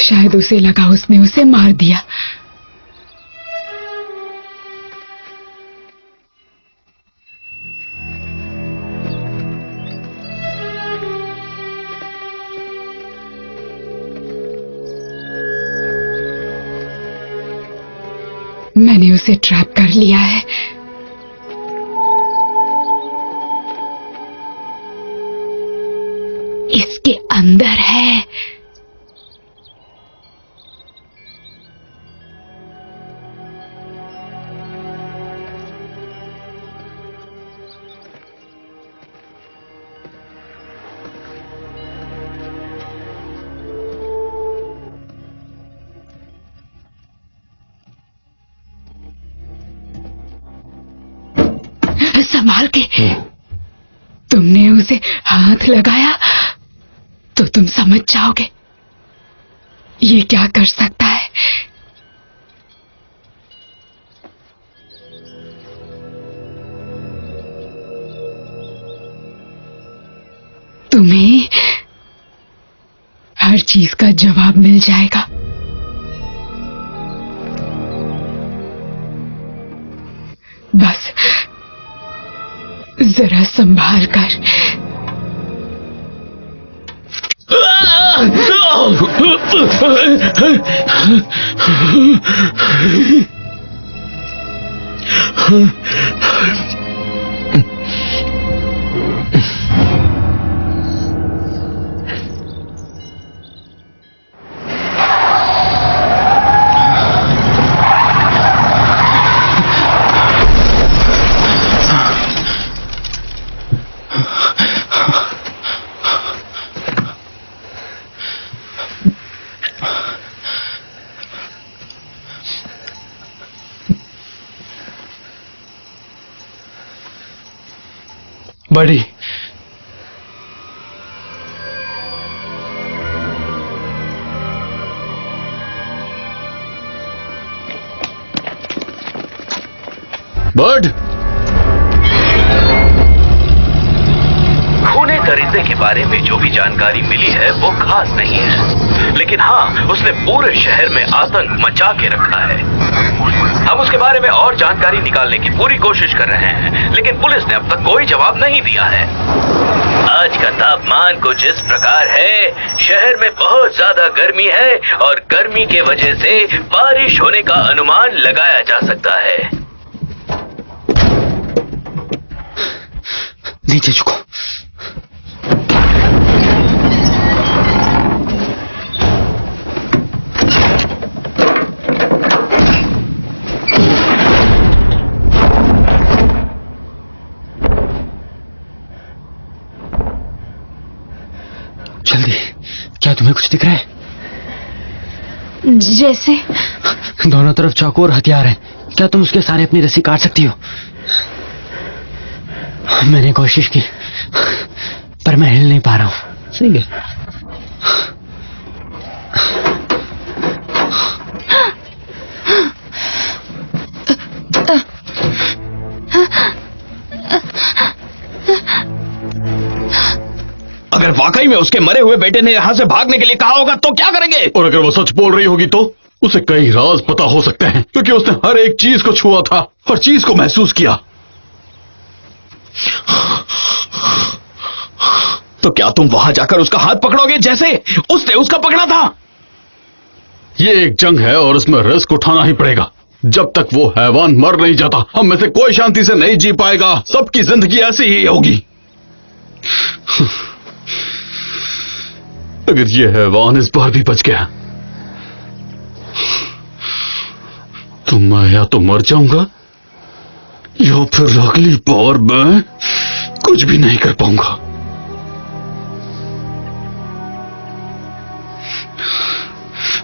शायद उसे लगा उसने उसे मार दिया। मैंने उसे ट्रैप कर लिया है। इसके अंदर है। संभाल के। तुमने उसे हाथ लगाया तो तुम समझ जाओगे ये क्या कर सकता है। तुम्हें हर चीज का जवाब मिल जाएगा। बस जरा संभाल कर। बड़ी। बर्ड, खूने खरीदने के बारे में जो भी जानकारी मिली है वो खास नहीं है, लेकिन हाँ, उसने पूरे शहर में आतंक मचा के रखा है। हम उसके बारे में और जानकारी निकालने की पूरी कोशिश कर रहे हैं, लेकिन पुलिस ने अब तक कोई जवाब नहीं दिया है। आज का तापमान कुछ इस प्रकार है, शहर में बहुत ज्यादा गर्मी है और गर्मी के वजह से बारिश होने का अनुमान लगाया जा सकता है। नीचे झुको। जल्दी, क्या तुम्हें कुछ दिख रहा है? जैसे दोनों तरफ चाकू और हथियार हैं। क्या तुम उसके सारे अपनी रस्सी काट सकती हो? मैंने कोशिश की, पर मैं हिल नहीं पा रहा हूं। सही है। अगर वाकई में उसके मरे हुए बेटे ने यहाँ से भागने के लिए कहा होगा तो क्या करेंगे? और अगर वो सच बोल रही होगी तो उसे कई राज पता हो सकते हैं, क्योंकि उसने हर एक चीज को छुआ था, हर चीज को महसूस किया। तो क्या तुम वहां जाकर उसका हाथ पकड़ोगे जैसे उसने उसका पकड़ा था? ये एक जंग है और इसमें रिस्क उठाना ही पड़ेगा। जब तक वो हैवान मर नहीं जाता, हम में से कोई शांति से नहीं जी पाएगा। सबकी जिंदगी ऐसी ही होगी। अगर ये हैवान इस बार भी बच गया तो मैं या तो मर जाऊंगा या फिर अगली बार मैं कुछ भी नहीं कर पाऊंगा।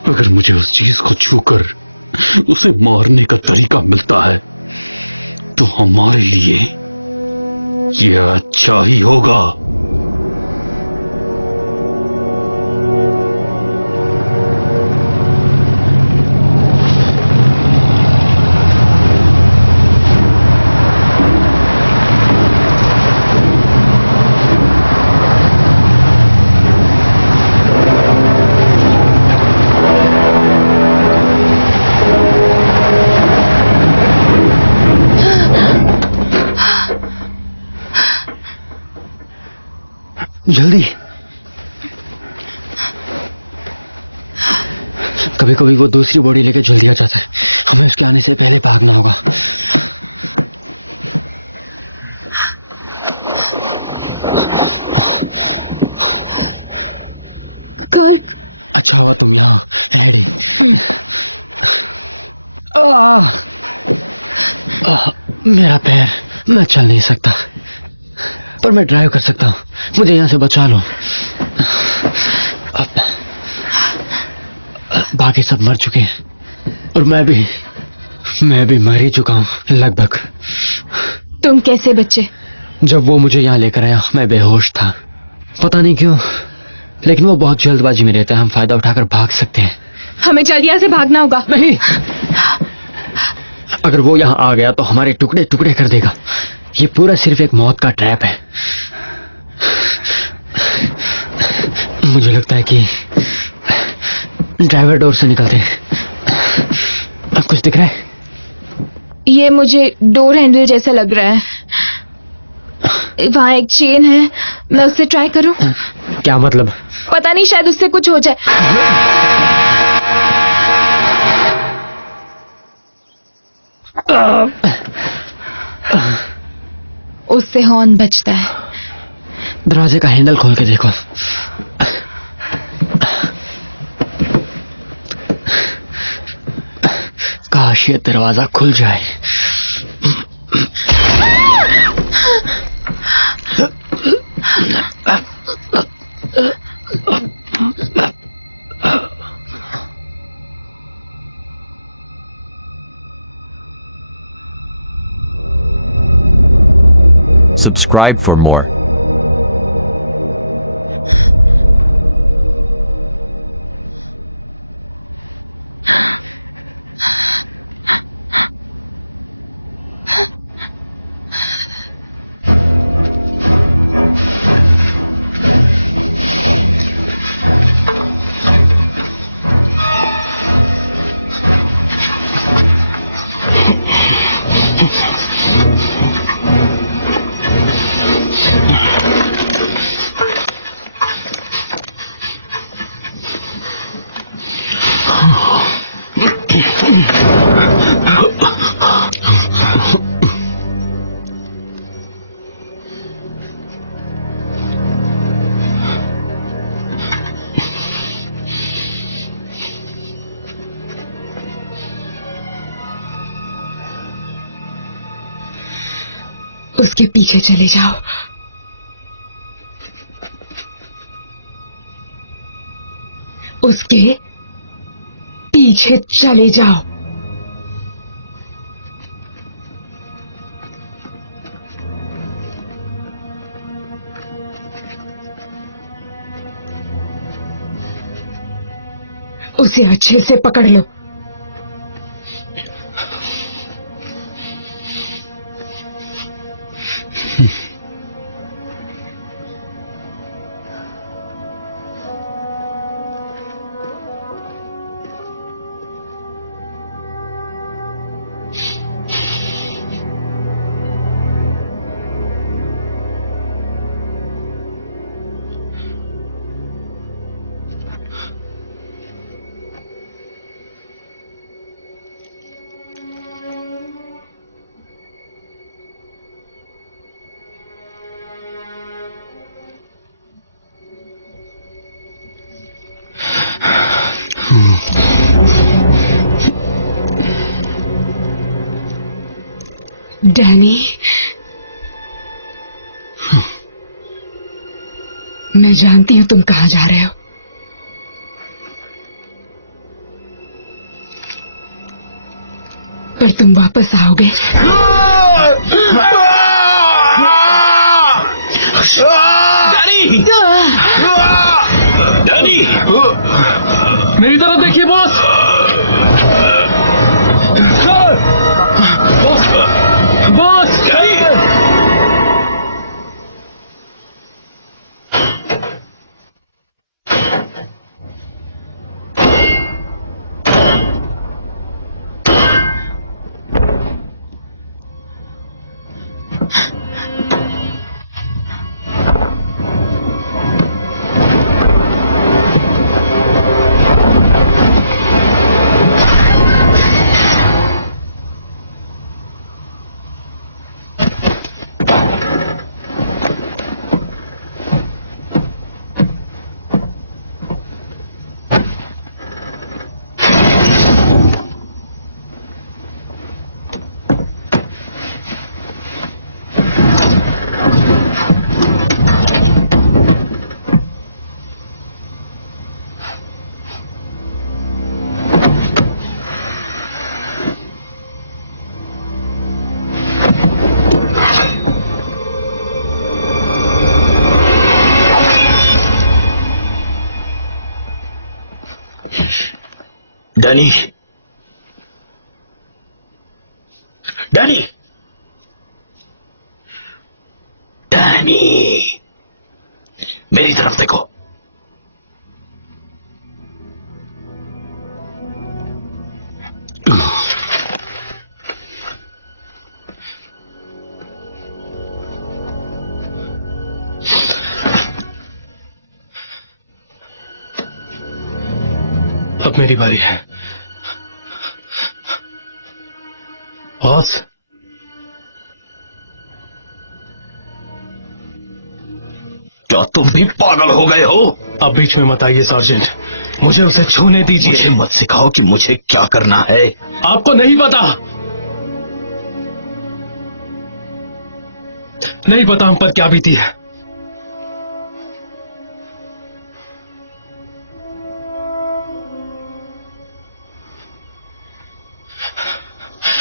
अगर मुझे उस चीज को छूकर उसे मारने का तरीका मिलता है तो हमारे लिए यह अच्छा ही होगा। जल्दी। कभी कभी वो दूसरी बॉडी लेकर जल्दी आ जाता है। हमें उसके आने से पहले भागना होगा। कर्क, अच्छा हुआ तुम यहाँ, एडी। मेरा पैर, मैं चल नहीं सकता, पर मैं ड्राइव कर सकता हूँ। मुझे यहाँ से बचा लो। बाकी सब मर चुके हैं और मैं भी मर ही चुका हूँ लगभग। तुम कैसे बचे? जब वो मुझे यहाँ लेकर आया मैं बेहोश था, पता नहीं क्यों, लेकिन वो बहुत जल्दबाजी में रहता है। हम फायदा उठाकर भाग सकते हैं। हमें जल्दी यहाँ से भागना होगा। नहीं, अगर वो यहाँ आ गया तो हमारे टुकड़े टुकड़े कर देगा। ये पूरा सिर्फ एक मौत का ट्रैप है। मुझे लगता है कि ड्राइवर डोर से निकलते हैं। अब कुछ दिख रहा है? ये मुझे डोर हैंडल जैसा लग रहा है। वहाँ एक चेन है, मैं उससे ट्राई करूं? क्या मतलब? पता नहीं, शायद उससे कुछ हो जाए। उससे हॉर्न बजता है। दरवाजे का हैंडल खोल के देखो। काश ये दरवाजा खुल जाए। Subscribe subscribe for more. उसके पीछे चले जाओ। उसके पीछे चले जाओ। उसे अच्छे से पकड़ लो। डैनी, मैं जानती हूं तुम कहां जा रहे हो। पर तुम वापस आओगे। डैनी! डैनी! मेरी तरफ देखिए boss. Boss! Boss! Danny! Danny! Danny! मेरी तरफ देखो। अब मेरी बारी है। बॉस, क्या तुम भी पागल हो गए हो? अब बीच में मत आइए सार्जेंट, मुझे उसे छूने दीजिए। मुझे मत सिखाओ कि मुझे क्या करना है। आपको नहीं पता, नहीं पता हम पर क्या बीती है।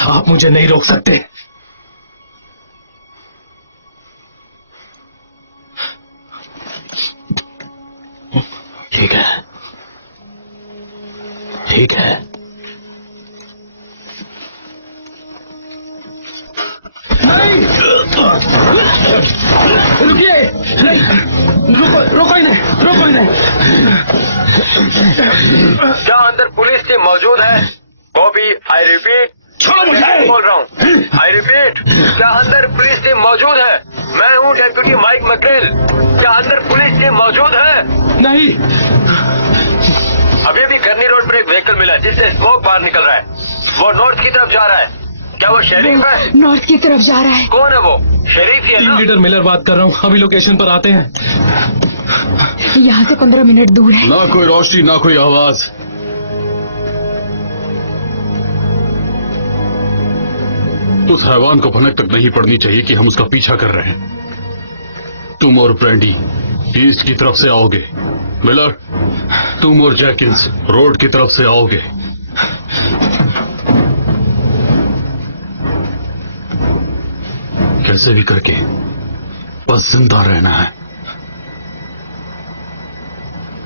आप मुझे नहीं रोक सकते। रुकिए, नहीं, रोको इन्हें। क्या अंदर पुलिस टीम मौजूद है? Copy, I repeat. छोड़ो मुझे। बोल रहा हूँ, आई रिपीट। क्या अंदर पुलिस टीम मौजूद है? मैं हूँ डेप्यूटी माइक मैक्रेल। क्या अंदर पुलिस टीम मौजूद है? नहीं। अभी भी गर्नी रोड पर एक व्हीकल मिला जिससे स्मोक बाहर निकल रहा है। वो नॉर्थ की तरफ जा रहा है। क्या वो शेरीफ है? नॉर्थ की तरफ जा रहा है। कौन है वो? शेरीफ ही है टीम ना? लीडर मिलर बात कर रहा हूँ, अभी लोकेशन पर आते हैं। यहाँ से 15 मिनट दूर है। ना कोई रोशनी, ना कोई आवाज। उस हैवान को भनक तक नहीं पड़नी चाहिए कि हम उसका पीछा कर रहे हैं। तुम और ब्रैंडी ईस्ट की तरफ से आओगे। मिलर, तुम और जैकिंस रोड की तरफ से आओगे। कैसे भी करके बस जिंदा रहना है।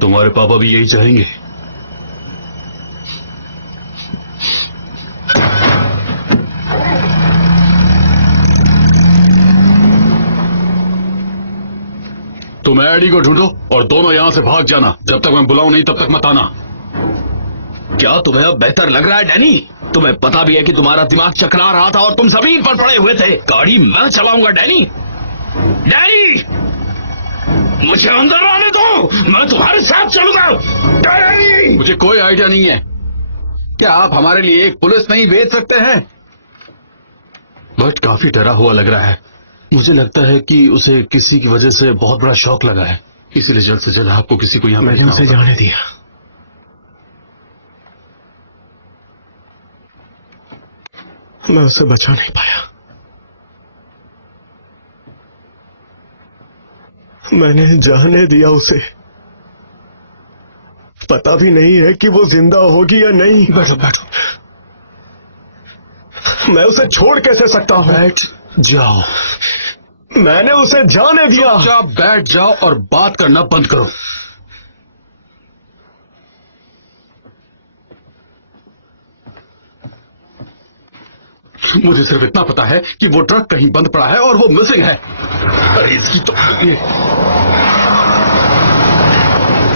तुम्हारे पापा भी यही चाहेंगे। तुम एडी को ढूंढो और दोनों यहां से भाग जाना। जब तक मैं बुलाऊं नहीं तब तक मत आना। क्या तुम्हें अब बेहतर लग रहा है डैनी? तुम्हें पता भी है कि तुम्हारा दिमाग चकरा रहा था और तुम जमीन पर पड़े हुए थे। गाड़ी मैं चलाऊंगा डैनी। डैनी, मुझे अंदर आने दो, मैं तुम्हारे साथ चलूंगा। डैनी, मुझे कोई आइडिया नहीं है। क्या आप हमारे लिए एक पुलिस नहीं भेज सकते हैं? बट काफी डरा हुआ लग रहा है। मुझे लगता है कि उसे किसी की वजह से बहुत बड़ा शौक लगा है, इसीलिए जल्द से जल्द आपको किसी को यहां मैंने भेजना उसे होगा। जाने दिया। मैं उसे बचा नहीं पाया। मैंने जाने दिया उसे। पता भी नहीं है कि वो जिंदा होगी या नहीं। बैठो बैठो। मैं उसे छोड़ कैसे सकता हूं? बैठ जाओ। मैंने उसे जाने दिया। चुपचाप बैठ जाओ और बात करना बंद करो। मुझे सिर्फ इतना पता है कि वो ट्रक कहीं बंद पड़ा है और वो मिसिंग है। अरे इसकी तो ये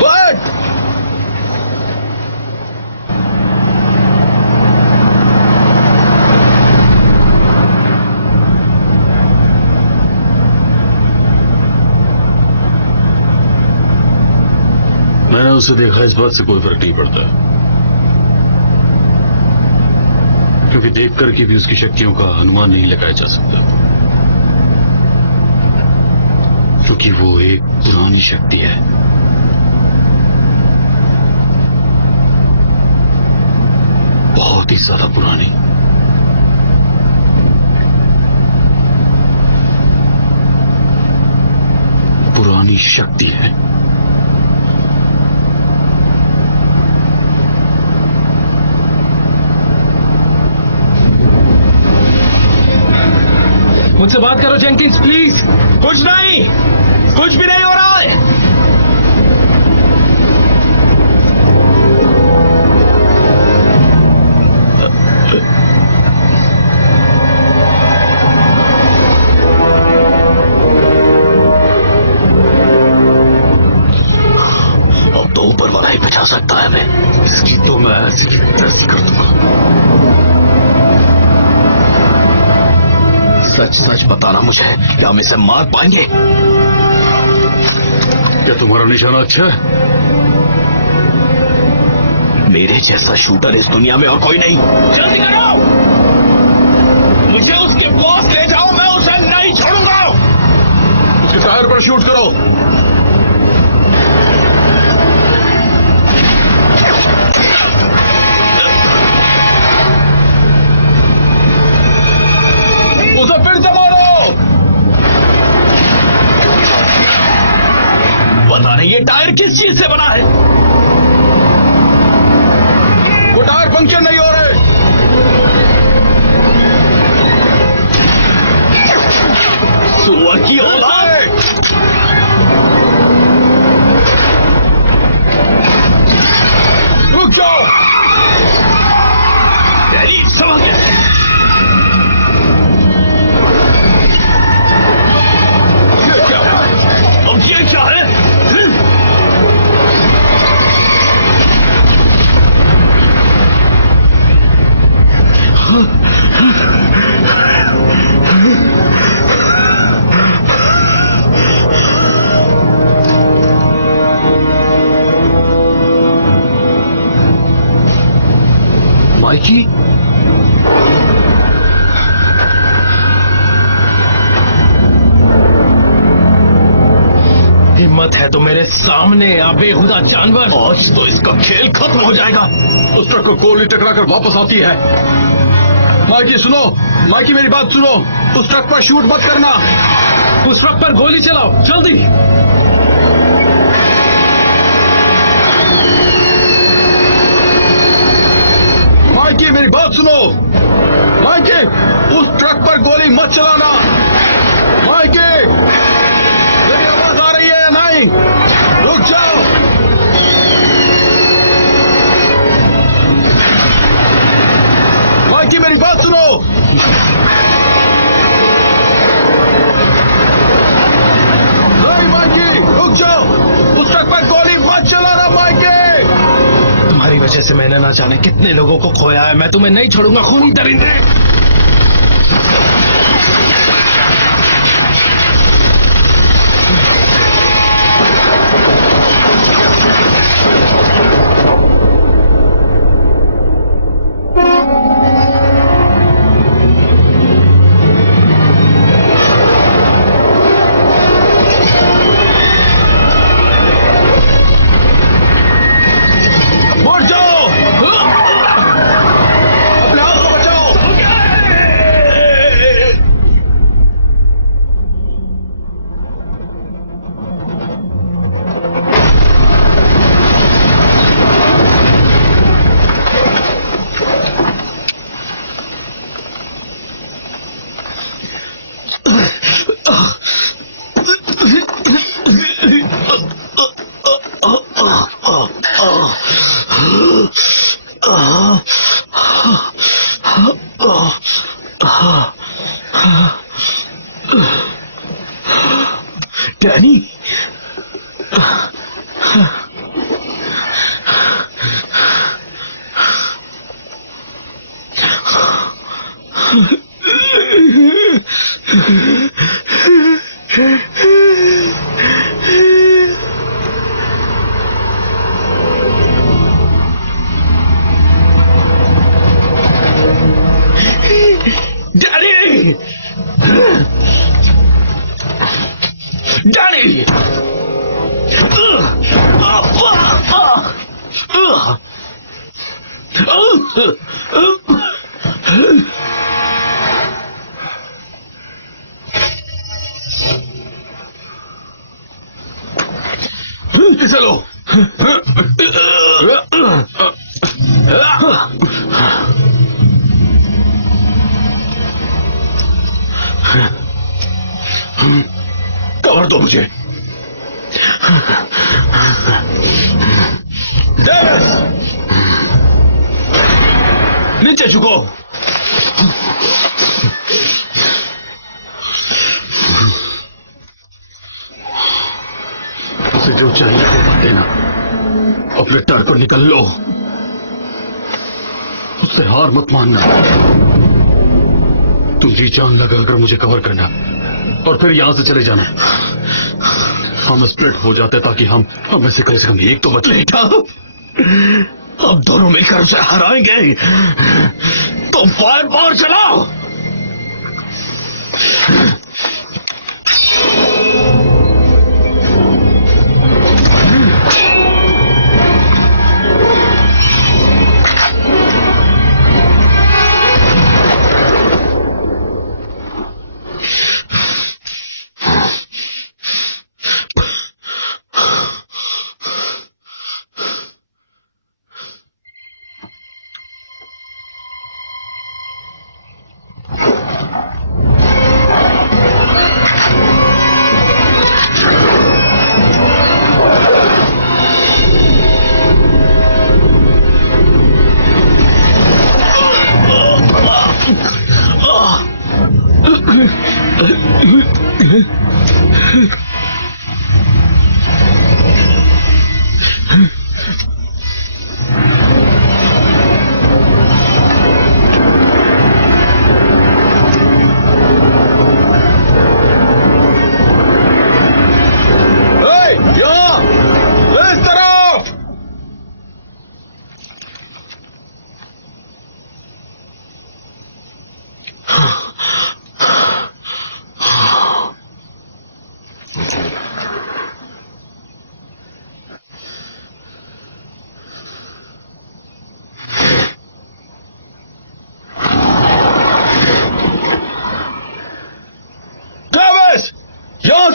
बैठ। मैंने उसे देखा, इस बात से कोई फर्क नहीं पड़ता, क्योंकि देख करके भी उसकी शक्तियों का अनुमान नहीं लगाया जा सकता, क्योंकि वो एक पुरानी शक्ति है। बहुत ही ज्यादा पुरानी। पुरानी शक्ति है। मुझसे बात करो जेंकिंस, प्लीज। कुछ नहीं, कुछ भी नहीं हो रहा है। अब तो ऊपर वाला ही बचा सकता है हमें। इसकी तो मैं ऐसी की तैसी कर दूंगा। सच सच बताना मुझे, क्या हम इसे मार पाएंगे? क्या तुम्हारा निशाना अच्छा है? मेरे जैसा शूटर इस दुनिया में और कोई नहीं। जल्दी करो, मुझे उसके पास ले जाओ, मैं उसे नहीं छोड़ूंगा। उसके टायर पर शूट करो। उसे फिर से मारो। पता नहीं ये टायर किस चीज से बना है। वो टायर पंक्चर नहीं हो रहे। सुअर की औलाद। रुक जाओ। डैडी, समझ गया। माइकी, हिम्मत है तो मेरे सामने आ बेहुदा जानवर। आज तो इसका खेल खत्म हो जाएगा। उस ट्रक को गोली टकरा कर वापस आती है। माइकी सुनो, माइकी मेरी बात सुनो, उस ट्रक पर शूट मत करना। उस ट्रक पर गोली चलाओ जल्दी। माइकी मेरी बात सुनो, माइकी उस ट्रक पर गोली मत चलाना। माइकी मेरी आवाज आ रही है या नहीं? रुक जाओ। माइकी मेरी बात सुनो। नहीं माइकी रुक जाओ, उस ट्रक पर गोली मत चलाना माइकी। तुम्हारी वजह से मैंने ना जाने कितने लोगों को खोया है। मैं तुम्हें नहीं छोड़ूंगा खूनी दरिंदे। मर जाओ, अपने आप को बचाओ। डैनी, डैनी, डैनी, इसे लो। कवर दो मुझे। डेविस नीचे झुको। उसे जो चाहिए वो मत देना, अपने डर को निकल लो, उससे हार मत मानना। तुम जी जान लगा अगर मुझे कवर करना और फिर यहां से चले जाना। हम स्प्लिट हो जाते ताकि हम में से कम एक तो बचे। बेटा, अब दोनों मिलकर उसे हराएंगे। तो फायर पावर चलाओ।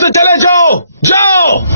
से चले जाओ, जाओ।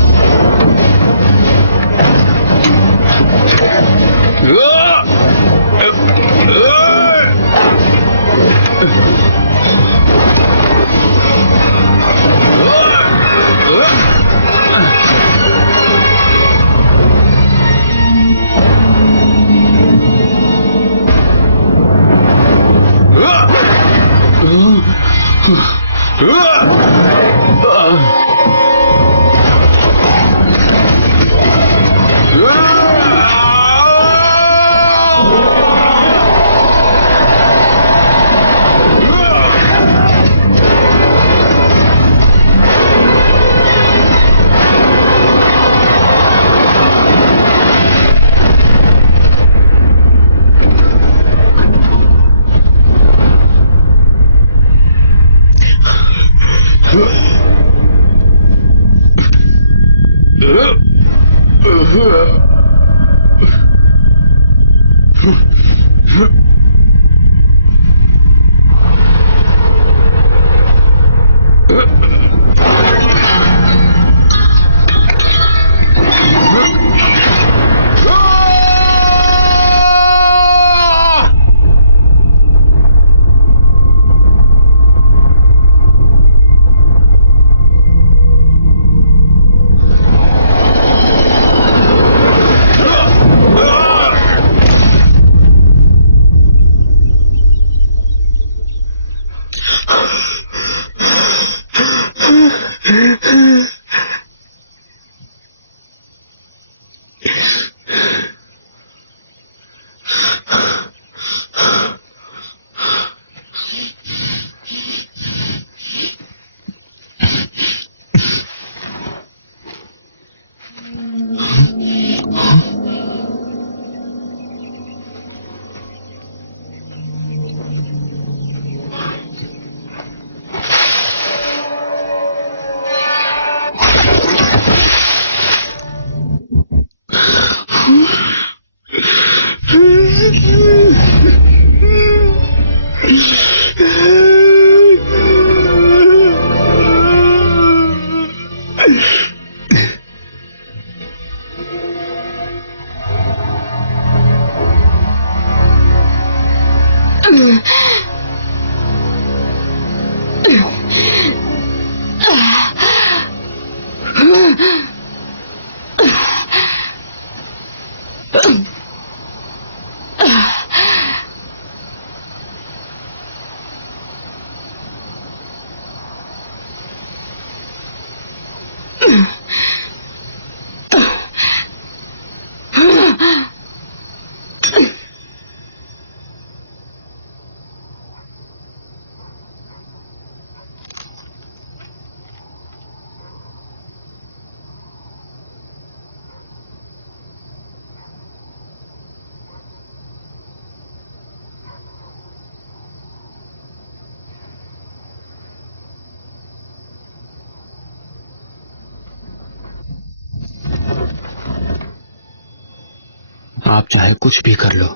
आप चाहे कुछ भी कर लो,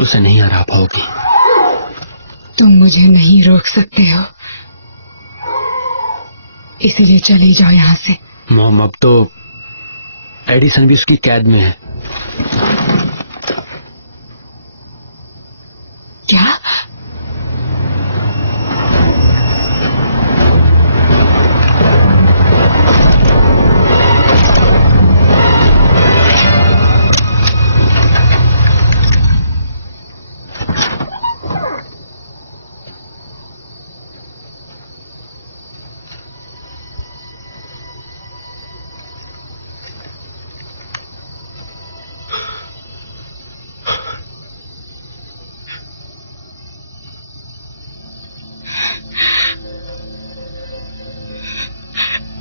उसे नहीं हरा पाओगी। तुम मुझे नहीं रोक सकते हो, इसीलिए चले जाओ यहां से। मॉम, अब तो एडिसन भी उसकी कैद में है। क्या?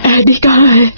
एडी कहाँ है?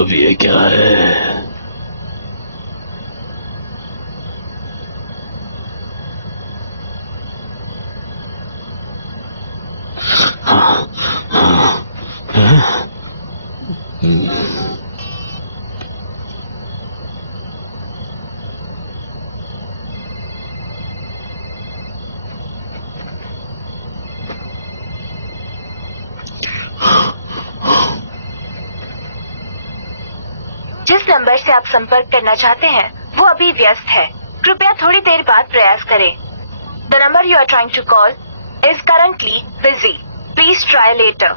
अब ये क्या है? जिस नंबर से आप संपर्क करना चाहते हैं वो अभी व्यस्त है। कृपया थोड़ी देर बाद प्रयास करें। The number you are trying to call is currently busy. Please try later.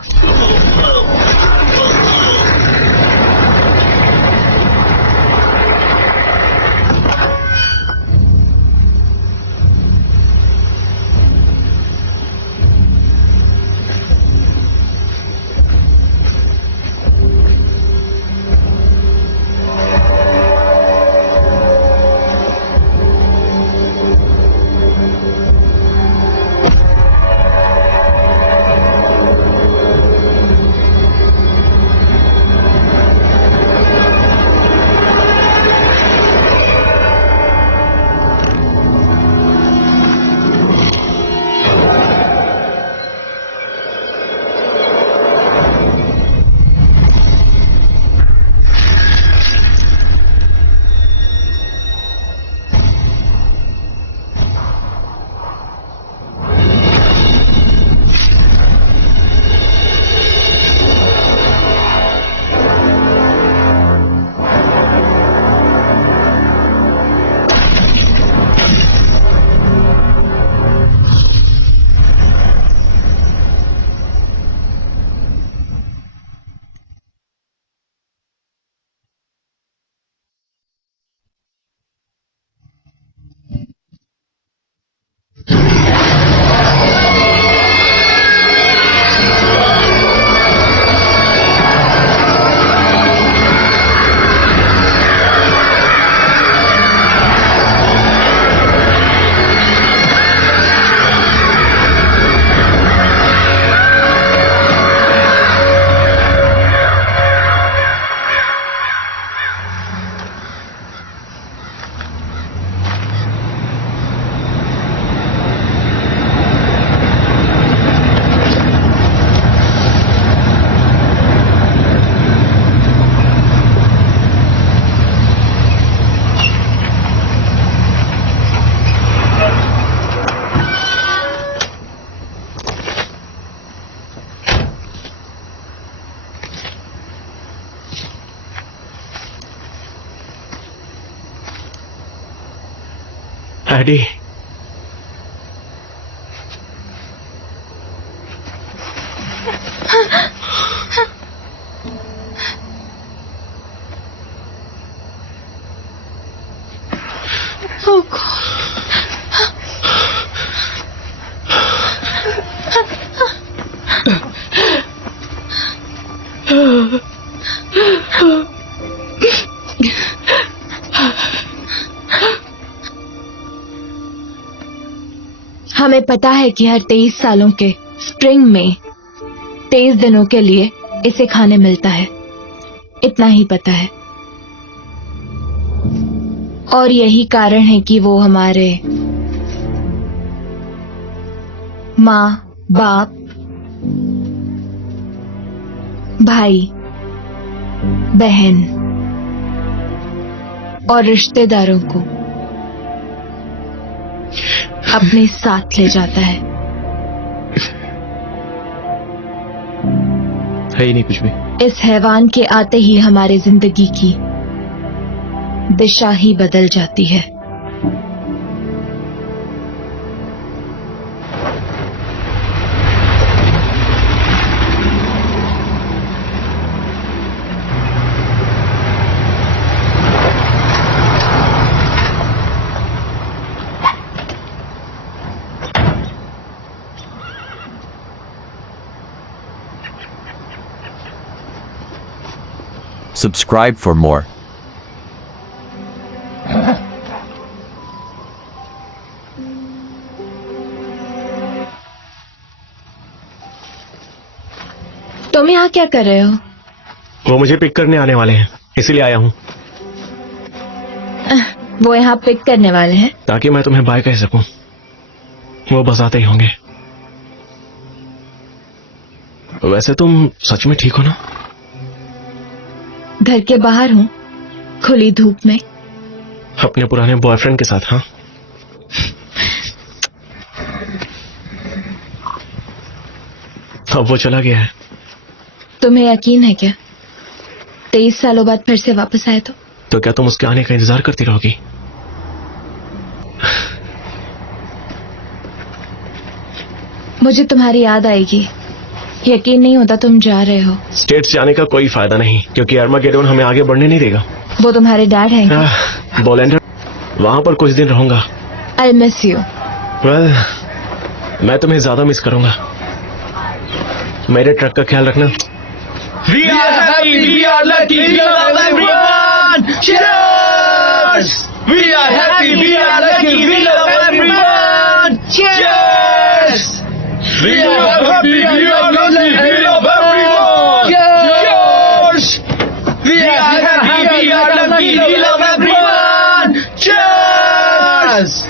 Daddy, हमें पता है कि हर 23 सालों के स्प्रिंग में 23 दिनों के लिए इसे खाने मिलता है। इतना ही पता है। और यही कारण है कि वो हमारे माँ, बाप, भाई, बहन और रिश्तेदारों को अपने साथ ले जाता है ही नहीं कुछ भी। इस हैवान के आते ही हमारी जिंदगी की दिशा ही बदल जाती है। Subscribe for more. तुम यहाँ क्या कर रहे हो? वो मुझे पिक करने आने वाले हैं, इसीलिए आया हूँ, वो यहाँ पिक करने वाले हैं? ताकि मैं तुम्हें बाय कह सकूं। वो बस आते ही होंगे। वैसे तुम सच में ठीक हो ना? घर के बाहर हूँ, खुली धूप में। अपने पुराने बॉयफ्रेंड के साथ? हाँ। अब वो चला गया है। तुम्हें यकीन है क्या 23 सालों बाद फिर से वापस आए तो क्या तुम उसके आने का इंतजार करती रहोगी? मुझे तुम्हारी याद आएगी। यकीन नहीं होता तुम जा रहे हो। स्टेट्स जाने का कोई फायदा नहीं, क्योंकि आर्मागेडोन हमें आगे बढ़ने नहीं देगा। वो तुम्हारे डैड हैं क्या? बोलेंडर, वहां पर कुछ दिन रहूंगा। I'll miss you. वेल, मैं तुम्हें ज्यादा मिस करूंगा। मेरे ट्रक का ख्याल रखना। We are happy, we are lucky, we love everyone! Cheers! We are happy, we are lucky, we love everyone! Cheers! We are happy, we are lucky, we love everyone! Cheers! We are happy, we are lucky, we love everyone! Cheers!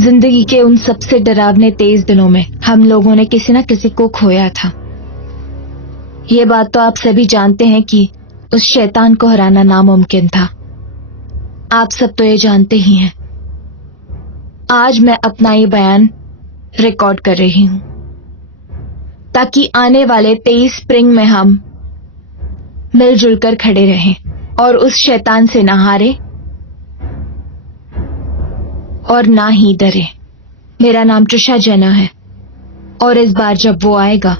जिंदगी के उन सबसे डरावने तेज दिनों में हम लोगों ने किसी न किसी को खोया था। ये बात तो आप सभी जानते हैं कि उस शैतान को हराना नामुमकिन था। आप सब तो ये जानते ही हैं। आज मैं अपना ये बयान रिकॉर्ड कर रही हूं ताकि आने वाले 23 स्प्रिंग में हम मिलजुल कर खड़े रहें और उस शैतान से ना हारे और ना ही डरे। मेरा नाम ट्रिशा जेना है और इस बार जब वो आएगा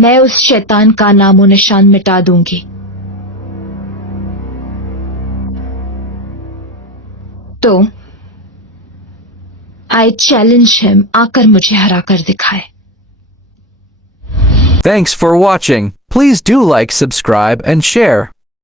मैं उस शैतान का नामो निशान मिटा दूंगी। तो आई चैलेंज हिम, आकर मुझे हरा कर दिखाए। Thanks for watching. Please do like, subscribe, and share.